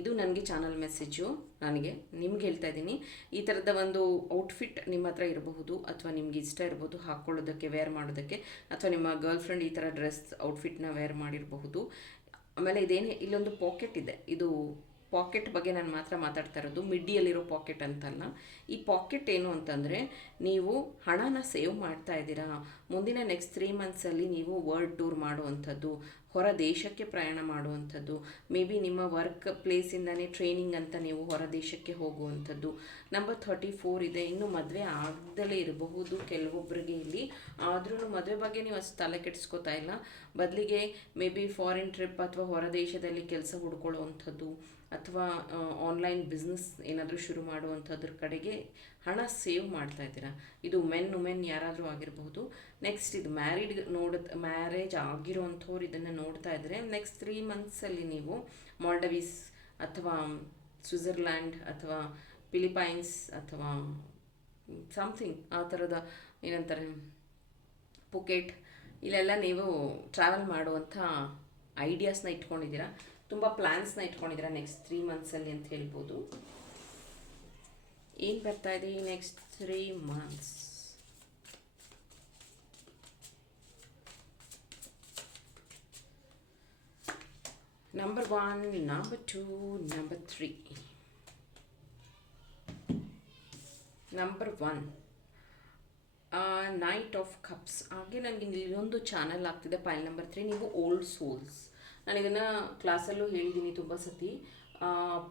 ಇದು ನನಗೆ ಚಾನಲ್ ಮೆಸೇಜು, ನನಗೆ ನಿಮ್ಗೆ ಹೇಳ್ತಾ ಇದ್ದೀನಿ. ಈ ಥರದ ಒಂದು ಔಟ್ಫಿಟ್ ನಿಮ್ಮ ಹತ್ರ ಇರಬಹುದು, ಅಥವಾ ನಿಮ್ಗೆ ಇಷ್ಟ ಇರ್ಬೋದು ಹಾಕ್ಕೊಳ್ಳೋದಕ್ಕೆ, ವೇರ್ ಮಾಡೋದಕ್ಕೆ, ಅಥವಾ ನಿಮ್ಮ ಗರ್ಲ್ ಫ್ರೆಂಡ್ ಈ ಥರ ಡ್ರೆಸ್ ಔಟ್ಫಿಟ್ನ ವೇರ್ ಮಾಡಿರಬಹುದು. ಆಮೇಲೆ ಇಲ್ಲೊಂದು ಪಾಕೆಟ್ ಇದೆ. ಇದು ಪಾಕೆಟ್ ಬಗ್ಗೆ ನಾನು ಮಾತಾಡ್ತಾ ಇರೋದು, ಮಿಡ್ಡಿಯಲ್ಲಿರೋ ಪಾಕೆಟ್ ಅಂತಲ್ಲ. ಈ ಪಾಕೆಟ್ ಏನು ಅಂತಂದರೆ, ನೀವು ಹಣನ ಸೇವ್ ಮಾಡ್ತಾ ಇದ್ದೀರಾ. ಮುಂದಿನ ನೆಕ್ಸ್ಟ್ 3 ಮಂತ್ಸಲ್ಲಿ ನೀವು ವರ್ಲ್ಡ್ ಟೂರ್ ಮಾಡುವಂಥದ್ದು, ಹೊರ ದೇಶಕ್ಕೆ ಪ್ರಯಾಣ ಮಾಡುವಂಥದ್ದು, ಮೇ ಬಿ ನಿಮ್ಮ ವರ್ಕ್ ಪ್ಲೇಸಿಂದನೇ ಟ್ರೈನಿಂಗ್ ಅಂತ ನೀವು ಹೊರ ದೇಶಕ್ಕೆ ಹೋಗುವಂಥದ್ದು. ನಂಬರ್ 34 ಇದೆ. ಇನ್ನು ಮದುವೆ ಆಗದಲೇ ಇರಬಹುದು ಕೆಲವೊಬ್ಬರಿಗೆ ಇಲ್ಲಿ, ಆದ್ರೂ ಮದುವೆ ಬಗ್ಗೆ ನೀವು ಅಷ್ಟು ತಲೆ ಕೆಡಿಸ್ಕೋತಾ ಇಲ್ಲ. ಬದಲಿಗೆ ಮೇ ಬಿ ಫಾರಿನ್ ಟ್ರಿಪ್ ಅಥವಾ ಹೊರ ದೇಶದಲ್ಲಿ ಕೆಲಸ ಹುಡ್ಕೊಳ್ಳುವಂಥದ್ದು, ಅಥವಾ ಆನ್ಲೈನ್ ಬಿಸ್ನೆಸ್ ಏನಾದರೂ ಶುರು ಮಾಡುವಂಥದ್ರ ಕಡೆಗೆ ಹಣ ಸೇವ್ ಮಾಡ್ತಾ ಇದ್ದೀರಾ. ಇದು ವುಮೆನ್ ಯಾರಾದರೂ ಆಗಿರಬಹುದು. ನೆಕ್ಸ್ಟ್ ಇದು ಮ್ಯಾರೇಜ್ ಆಗಿರೋವಂಥವ್ರು ಇದನ್ನು ನೋಡ್ತಾ ಇದ್ದರೆ, ನೆಕ್ಸ್ಟ್ 3 ಮಂತ್ಸಲ್ಲಿ ನೀವು ಮಾಲ್ಡವೀಸ್ ಅಥವಾ ಸ್ವಿಟ್ಜರ್ಲ್ಯಾಂಡ್ ಅಥವಾ ಫಿಲಿಪೈನ್ಸ್ ಅಥವಾ ಸಮಥಿಂಗ್ ಆ ಥರದ ಏನಂತಾರೆ ಪುಕೆಟ್, ಇಲ್ಲೆಲ್ಲ ನೀವು ಟ್ರಾವೆಲ್ ಮಾಡುವಂಥ ಐಡಿಯಾಸ್ನ ಇಟ್ಕೊಂಡಿದ್ದೀರಾ, ತುಂಬ ಪ್ಲ್ಯಾನ್ಸ್ನ ಇಟ್ಕೊಂಡಿದ್ದೀರಾ ನೆಕ್ಸ್ಟ್ 3 ಮಂತ್ಸಲ್ಲಿ ಅಂತ ಹೇಳ್ಬೋದು. ಏನು ಬರ್ತಾ ಇದೆ ಈ next 3 months? Number 1, number 2, number 3. Number 1 knight of cups. ಹಾಗೆ ನನಗೆ ಇಲ್ಲೊಂದು ಚಾನಲ್ ಆಗ್ತಿದೆ, ಪೈಲ್ ನಂಬರ್ 3. ನೀವು ಓಲ್ಡ್ ಸೋಲ್ಸ್, ನಾನು ಇದನ್ನು ಕ್ಲಾಸಲ್ಲೂ ಹೇಳಿದ್ದೀನಿ ತುಂಬ ಸತಿ.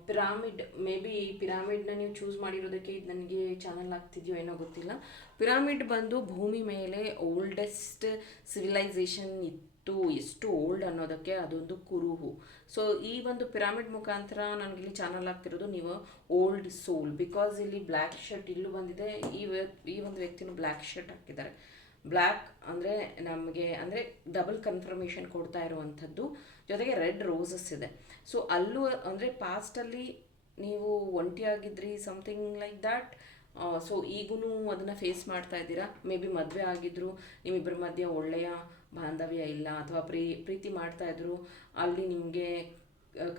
ಪಿರಾಮಿಡ್, ಮೇ ಬಿ ಪಿರಾಮಿಡ್ನ ನೀವು ಚೂಸ್ ಮಾಡಿರೋದಕ್ಕೆ ಇದು ನನಗೆ ಚಾನಲ್ ಆಗ್ತಿದೆಯೋ ಏನೋ ಗೊತ್ತಿಲ್ಲ. ಪಿರಾಮಿಡ್ ಬಂದು ಭೂಮಿ ಮೇಲೆ ಓಲ್ಡೆಸ್ಟ್ ಸಿವಿಲೈಸೇಷನ್ ಇತ್ತು, ಎಷ್ಟು ಓಲ್ಡ್ ಅನ್ನೋದಕ್ಕೆ ಅದೊಂದು ಕುರುಹು. ಸೊ ಈ ಒಂದು ಪಿರಾಮಿಡ್ ಮುಖಾಂತರ ನನಗಿಲ್ಲಿ ಚಾನಲ್ ಆಗ್ತಿರೋದು ನೀವು ಓಲ್ಡ್ ಸೋಲ್. ಬಿಕಾಸ್ ಇಲ್ಲಿ ಬ್ಲ್ಯಾಕ್ ಶರ್ಟ್ ಇಲ್ಲೂ ಬಂದಿದೆ, ಈ ಒಂದು ವ್ಯಕ್ತಿನೂ ಬ್ಲ್ಯಾಕ್ ಶರ್ಟ್ ಹಾಕಿದ್ದಾರೆ. ಬ್ಲ್ಯಾಕ್ ಅಂದರೆ ನಮಗೆ ಅಂದರೆ ಡಬಲ್ ಕನ್ಫರ್ಮೇಷನ್ ಕೊಡ್ತಾ ಇರುವಂಥದ್ದು. ಜೊತೆಗೆ ರೆಡ್ ರೋಸಸ್ ಇದೆ. ಸೊ ಅಲ್ಲೂ ಅಂದರೆ ಪಾಸ್ಟಲ್ಲಿ ನೀವು ಒಂಟಿಯಾಗಿದ್ರಿ, ಸಮಥಿಂಗ್ ಲೈಕ್ ದ್ಯಾಟ್. ಸೊ ಈಗೂ ಅದನ್ನು ಫೇಸ್ ಮಾಡ್ತಾ ಇದ್ದೀರಾ. ಮೇ ಬಿ ಮದುವೆ ಆಗಿದ್ರು, ನಿಮ್ಮಿಬ್ಬರ ಮಧ್ಯೆ ಒಳ್ಳೆಯ ಬಾಂಧವ್ಯ ಇಲ್ಲ, ಅಥವಾ ಪ್ರೀತಿ ಮಾಡ್ತಾ ಇದ್ರು, ಅಲ್ಲಿ ನಿಮಗೆ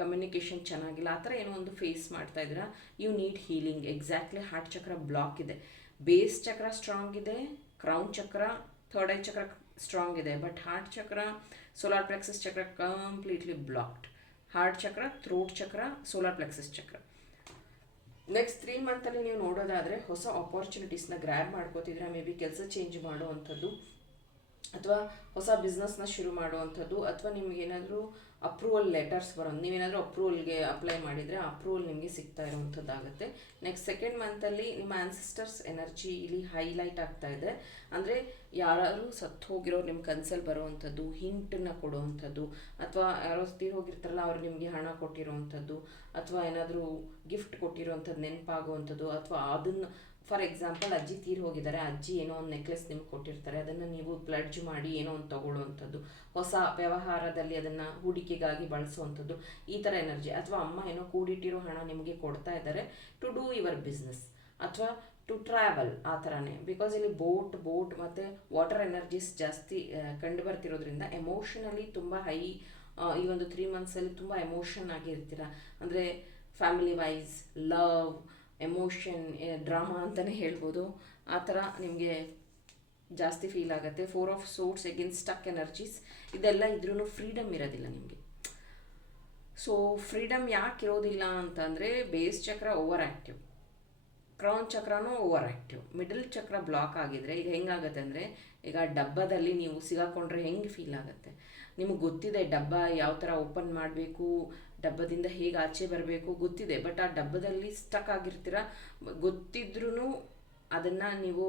ಕಮ್ಯುನಿಕೇಷನ್ ಚೆನ್ನಾಗಿಲ್ಲ, ಆ ಥರ ಏನೋ ಒಂದು ಫೇಸ್ ಮಾಡ್ತಾ ಇದ್ದೀರಾ. You need healing. Exactly heart chakra block ಇದೆ, ಬೇಸ್ ಚಕ್ರ ಸ್ಟ್ರಾಂಗ್ ಇದೆ, crown chakra, third eye chakra strong ಇದೆ, but heart chakra, solar plexus chakra completely blocked. Heart chakra, throat chakra, solar plexus chakra. Next 3 ಮಂತಲ್ಲಿ ನೀವು ನೋಡೋದಾದರೆ ಹೊಸ ಆಪರ್ಚುನಿಟೀಸ್ನ ಗ್ರ್ಯಾಬ್ ಮಾಡ್ಕೋತಿದ್ರೆ, ಮೇ ಬಿ ಕೆಲಸ ಚೇಂಜ್ ಮಾಡುವಂಥದ್ದು, ಅಥವಾ ಹೊಸ ಬಿಸ್ನೆಸ್ನ ಶುರು ಮಾಡುವಂಥದ್ದು, ಅಥವಾ ನಿಮಗೇನಾದರೂ ಅಪ್ರೂವಲ್ ಲೆಟರ್ಸ್ ಬರೋದು. ನೀವೇನಾದರೂ ಅಪ್ರೂವಲ್ಗೆ ಅಪ್ಲೈ ಮಾಡಿದರೆ ಅಪ್ರೂವಲ್ ನಿಮಗೆ ಸಿಗ್ತಾ ಇರೋವಂಥದ್ದಾಗುತ್ತೆ. ನೆಕ್ಸ್ಟ್ ಸೆಕೆಂಡ್ ಮಂತಲ್ಲಿ ನಿಮ್ಮ ಆನ್ಸಿಸ್ಟರ್ಸ್ ಎನರ್ಜಿ ಇಲ್ಲಿ ಹೈಲೈಟ್ ಆಗ್ತಾ ಇದೆ. ಅಂದರೆ ಯಾರು ಸತ್ತು ಹೋಗಿರೋರು ನಿಮ್ಮ ಕನ್ಸಲ್ಲಿ ಬರುವಂಥದ್ದು, ಹಿಂಟನ್ನು ಕೊಡುವಂಥದ್ದು, ಅಥವಾ ಯಾರೋ ತೀರ್ ಹೋಗಿರ್ತಾರಲ್ಲ ಅವ್ರು ನಿಮಗೆ ಹಣ ಕೊಟ್ಟಿರೋವಂಥದ್ದು, ಅಥವಾ ಏನಾದರೂ ಗಿಫ್ಟ್ ಕೊಟ್ಟಿರೋವಂಥದ್ದು ನೆನಪಾಗುವಂಥದ್ದು, ಅಥವಾ ಅದನ್ನು ಫಾರ್ ಎಕ್ಸಾಂಪಲ್ ಅಜ್ಜಿ ತೀರ್ ಹೋಗಿದ್ದಾರೆ, ಅಜ್ಜಿ ಏನೋ ಒಂದು ನೆಕ್ಲೆಸ್ ನಿಮ್ಗೆ ಕೊಟ್ಟಿರ್ತಾರೆ, ಅದನ್ನು ನೀವು ಪ್ಲಡ್ಜ್ ಮಾಡಿ ಏನೋ ಒಂದು ತಗೊಳ್ಳುವಂಥದ್ದು, ಹೊಸ ವ್ಯವಹಾರದಲ್ಲಿ ಅದನ್ನು ಹೂಡಿಕೆಗಾಗಿ ಬಳಸುವಂಥದ್ದು, ಈ ಥರ ಎನರ್ಜಿ. ಅಥವಾ ಅಮ್ಮ ಏನೋ ಕೂಡಿಟ್ಟಿರೋ ಹಣ ನಿಮಗೆ ಕೊಡ್ತಾ ಇದ್ದಾರೆ ಟು ಡೂ ಯುವರ್ ಬಿಸ್ನೆಸ್ ಅಥವಾ ಟು ಟ್ರಾವೆಲ್, ಆ ಥರನೇ. ಬಿಕಾಸ್ ಇಲ್ಲಿ ಬೋಟ್ ಮತ್ತು ವಾಟರ್ ಎನರ್ಜೀಸ್ ಜಾಸ್ತಿ ಕಂಡು ಬರ್ತಿರೋದ್ರಿಂದ ಎಮೋಷನಲಿ ತುಂಬ ಹೈ ಈ ಒಂದು 3 ಮಂತ್ಸಲ್ಲಿ ತುಂಬ ಎಮೋಷನ್ ಆಗಿರ್ತೀರ. ಅಂದರೆ family wise, love, emotion, drama ಅಂತಲೇ ಹೇಳ್ಬೋದು. ಆ ಥರ ನಿಮಗೆ ಜಾಸ್ತಿ ಫೀಲ್ ಆಗುತ್ತೆ. 4 of swords against stuck energies, ಇದೆಲ್ಲ ಇದ್ರೂ ಫ್ರೀಡಮ್ ಇರೋದಿಲ್ಲ ನಿಮಗೆ. ಸೊ ಫ್ರೀಡಮ್ ಯಾಕೆ ಇರೋದಿಲ್ಲ ಅಂತಂದರೆ ಬೇಸ್ ಚಕ್ರ ಓವರ್ ಆ್ಯಕ್ಟಿವ್, ಕ್ರೌನ್ ಚಕ್ರನೂ ಓವರ್ ಆ್ಯಕ್ಟಿವ್, ಮಿಡಲ್ ಚಕ್ರ ಬ್ಲಾಕ್ ಆಗಿದ್ರೆ ಈಗ ಹೆಂಗಾಗುತ್ತೆ ಅಂದರೆ, ಈಗ ಡಬ್ಬದಲ್ಲಿ ನೀವು ಸಿಗಾಕೊಂಡ್ರೆ ಹೆಂಗೆ ಫೀಲ್ ಆಗುತ್ತೆ. ನಿಮಗೆ ಗೊತ್ತಿದೆ ಡಬ್ಬ ಯಾವ ಥರ ಓಪನ್ ಮಾಡಬೇಕು, ಡಬ್ಬದಿಂದ ಹೇಗೆ ಆಚೆ ಬರಬೇಕು ಗೊತ್ತಿದೆ, ಬಟ್ ಆ ಡಬ್ಬದಲ್ಲಿ ಸ್ಟಕ್ ಆಗಿರ್ತೀರ. ಗೊತ್ತಿದ್ರೂ ಅದನ್ನು ನೀವು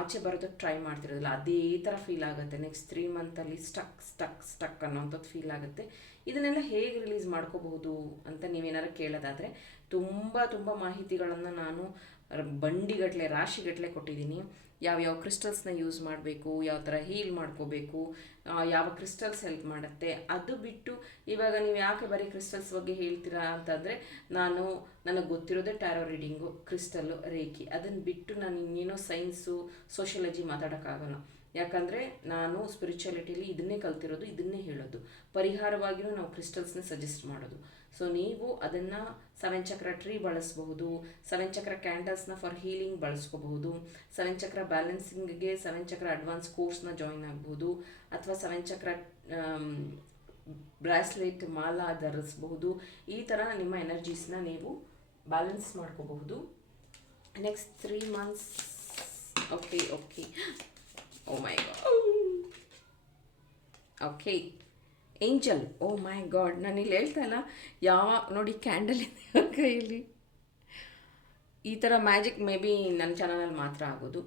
ಆಚೆ ಬರೋದಕ್ಕೆ ಟ್ರೈ ಮಾಡ್ತಿರೋದಿಲ್ಲ. ಅದೇ ಥರ ಫೀಲ್ ಆಗುತ್ತೆ. ನೆಕ್ಸ್ಟ್ 3 ಮಂತಲ್ಲಿ ಸ್ಟಕ್ ಅನ್ನೋಂಥದ್ದು ಫೀಲ್ ಆಗುತ್ತೆ. ಇದನ್ನೆಲ್ಲ ಹೇಗೆ ರಿಲೀಸ್ ಮಾಡ್ಕೋಬಹುದು ಅಂತ ನೀವೇನಾರು ಕೇಳೋದಾದರೆ ತುಂಬ ಮಾಹಿತಿಗಳನ್ನು ನಾನು ಬಂಡಿಗಟ್ಟಲೆ ರಾಶಿಗಟ್ಟಲೆ ಕೊಟ್ಟಿದ್ದೀನಿ. ಯಾವ್ಯಾವ ಕ್ರಿಸ್ಟಲ್ಸ್ನ ಯೂಸ್ ಮಾಡಬೇಕು, ಯಾವ ಥರ ಹೀಲ್ ಮಾಡ್ಕೋಬೇಕು, ಯಾವ ಕ್ರಿಸ್ಟಲ್ಸ್ ಹೆಲ್ಪ್ ಮಾಡುತ್ತೆ. ಅದು ಬಿಟ್ಟು ಇವಾಗ ನೀವು ಯಾಕೆ ಬರೀ ಕ್ರಿಸ್ಟಲ್ಸ್ ಬಗ್ಗೆ ಹೇಳ್ತೀರಾ ಅಂತಂದರೆ, ನನಗೆ ಗೊತ್ತಿರೋದೇ ಟ್ಯಾರೋ ರೀಡಿಂಗು, ಕ್ರಿಸ್ಟಲ್ಲು, ರೇಖಿ. ಅದನ್ನು ಬಿಟ್ಟು ನಾನು ಇನ್ನೇನೋ ಸೈನ್ಸು, ಸೋಷಿಯಾಲಜಿ ಮಾತಾಡೋಕ್ಕಾಗಲ್ಲ. ಯಾಕಂದರೆ ನಾನು ಸ್ಪಿರಿಚುಯಾಲಿಟಿಲಿ ಇದನ್ನೇ ಕಲ್ತಿರೋದು, ಇದನ್ನೇ ಹೇಳೋದು. ಪರಿಹಾರವಾಗಿಯೂ ನಾವು ಕ್ರಿಸ್ಟಲ್ಸ್ನ ಸಜೆಸ್ಟ್ ಮಾಡೋದು. ಸೊ ನೀವು ಅದನ್ನು 7 ಚಕ್ರ ಟ್ರೀ ಬಳಸಬಹುದು, 7 ಚಕ್ರ ಕ್ಯಾಂಡಲ್ಸ್ನ ಫಾರ್ ಹೀಲಿಂಗ್ ಬಳಸ್ಕೋಬಹುದು, 7 ಚಕ್ರ ಬ್ಯಾಲೆನ್ಸಿಂಗ್ಗೆ 7 ಚಕ್ರ ಅಡ್ವಾನ್ಸ್ ಕೋರ್ಸ್ನ ಜಾಯಿನ್ ಆಗ್ಬೋದು, ಅಥವಾ 7 ಚಕ್ರ ಬ್ರಾಸ್ಲೆಟ್ ಮಾಲಾ ಧರಿಸಬಹುದು. ಈ ಥರ ನಿಮ್ಮ ಎನರ್ಜೀಸ್ನ ನೀವು ಬ್ಯಾಲೆನ್ಸ್ ಮಾಡ್ಕೋಬಹುದು. Next 3 months okay O my god, okay angel, O my god. ನಾನು ಇಲ್ಲಿ ಹೇಳ್ತಾ ಇಲ್ಲ, ನೋಡಿ ಕ್ಯಾಂಡಲ್ ಇದೆ ಕೈಯಲ್ಲಿ. ಈ ಥರ ಮ್ಯಾಜಿಕ್ ಮೇ ಬಿ ನನ್ನ ಚಾನಲಲ್ಲಿ ಮಾತ್ರ ಆಗೋದು,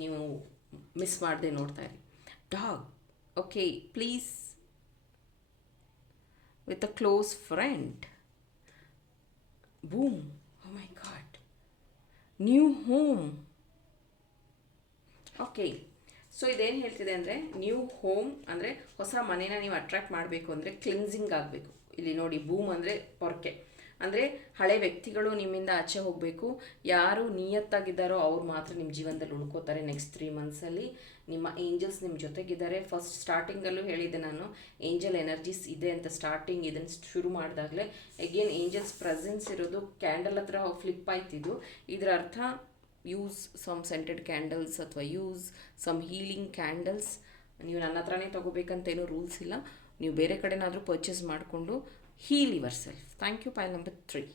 ನೀವು ಮಿಸ್ ಮಾಡದೆ ನೋಡ್ತಾ ಇರಿ. Dog, okay please, with a close friend, boom, oh my god, new home. Okay, so ಇದೇನು ಹೇಳ್ತಿದೆ ಅಂದರೆ, ನ್ಯೂ ಹೋಮ್ ಅಂದರೆ ಹೊಸ ಮನೇನ ನೀವು ಅಟ್ರ್ಯಾಕ್ಟ್ ಮಾಡಬೇಕು ಅಂದರೆ ಕ್ಲಿನ್ಸಿಂಗ್ ಆಗಬೇಕು. ಇಲ್ಲಿ ನೋಡಿ ಬೂಮ್ ಅಂದರೆ ಪೊರ್ಕೆ, ಅಂದರೆ ಹಳೆ ವ್ಯಕ್ತಿಗಳು ನಿಮ್ಮಿಂದ ಆಚೆ ಹೋಗಬೇಕು. ಯಾರು ನಿಯತ್ತಾಗಿದ್ದಾರೋ ಅವ್ರು ಮಾತ್ರ ನಿಮ್ಮ ಜೀವನದಲ್ಲಿ ಉಳ್ಕೋತಾರೆ. ನೆಕ್ಸ್ಟ್ 3 ಮಂತ್ಸಲ್ಲಿ ನಿಮ್ಮ ಏಂಜಲ್ಸ್ ನಿಮ್ಮ ಜೊತೆಗಿದ್ದಾರೆ. ಫಸ್ಟ್ ಸ್ಟಾರ್ಟಿಂಗಲ್ಲೂ ಹೇಳಿದ್ದೆ ನಾನು, ಏಂಜಲ್ ಎನರ್ಜೀಸ್ ಇದೆ ಅಂತ. ಸ್ಟಾರ್ಟಿಂಗ್ ಇದನ್ನು ಶುರು ಮಾಡಿದಾಗಲೇ ಅಗೇನ್ ಏಂಜಲ್ಸ್ ಪ್ರೆಸೆನ್ಸ್ ಇರೋದು. ಕ್ಯಾಂಡಲ್ ಹತ್ರ ಫ್ಲಿಪ್ ಆಯ್ತಿದ್ದು, ಇದರ ಅರ್ಥ ಯೂಸ್ ಸಮ್ ಸೆಂಟೆಡ್ ಕ್ಯಾಂಡಲ್ಸ್ ಅಥವಾ ಯೂಸ್ ಸಮ್ ಹೀಲಿಂಗ್ ಕ್ಯಾಂಡಲ್ಸ್. ನೀವು ನನ್ನ ಹತ್ರನೇ ತೊಗೋಬೇಕಂತ ಏನೂ ರೂಲ್ಸ್ ಇಲ್ಲ. ನೀವು ಬೇರೆ ಕಡೆನಾದರೂ ಪರ್ಚೇಸ್ ಮಾಡಿಕೊಂಡು heal yourself. Thank you. Pile number 3.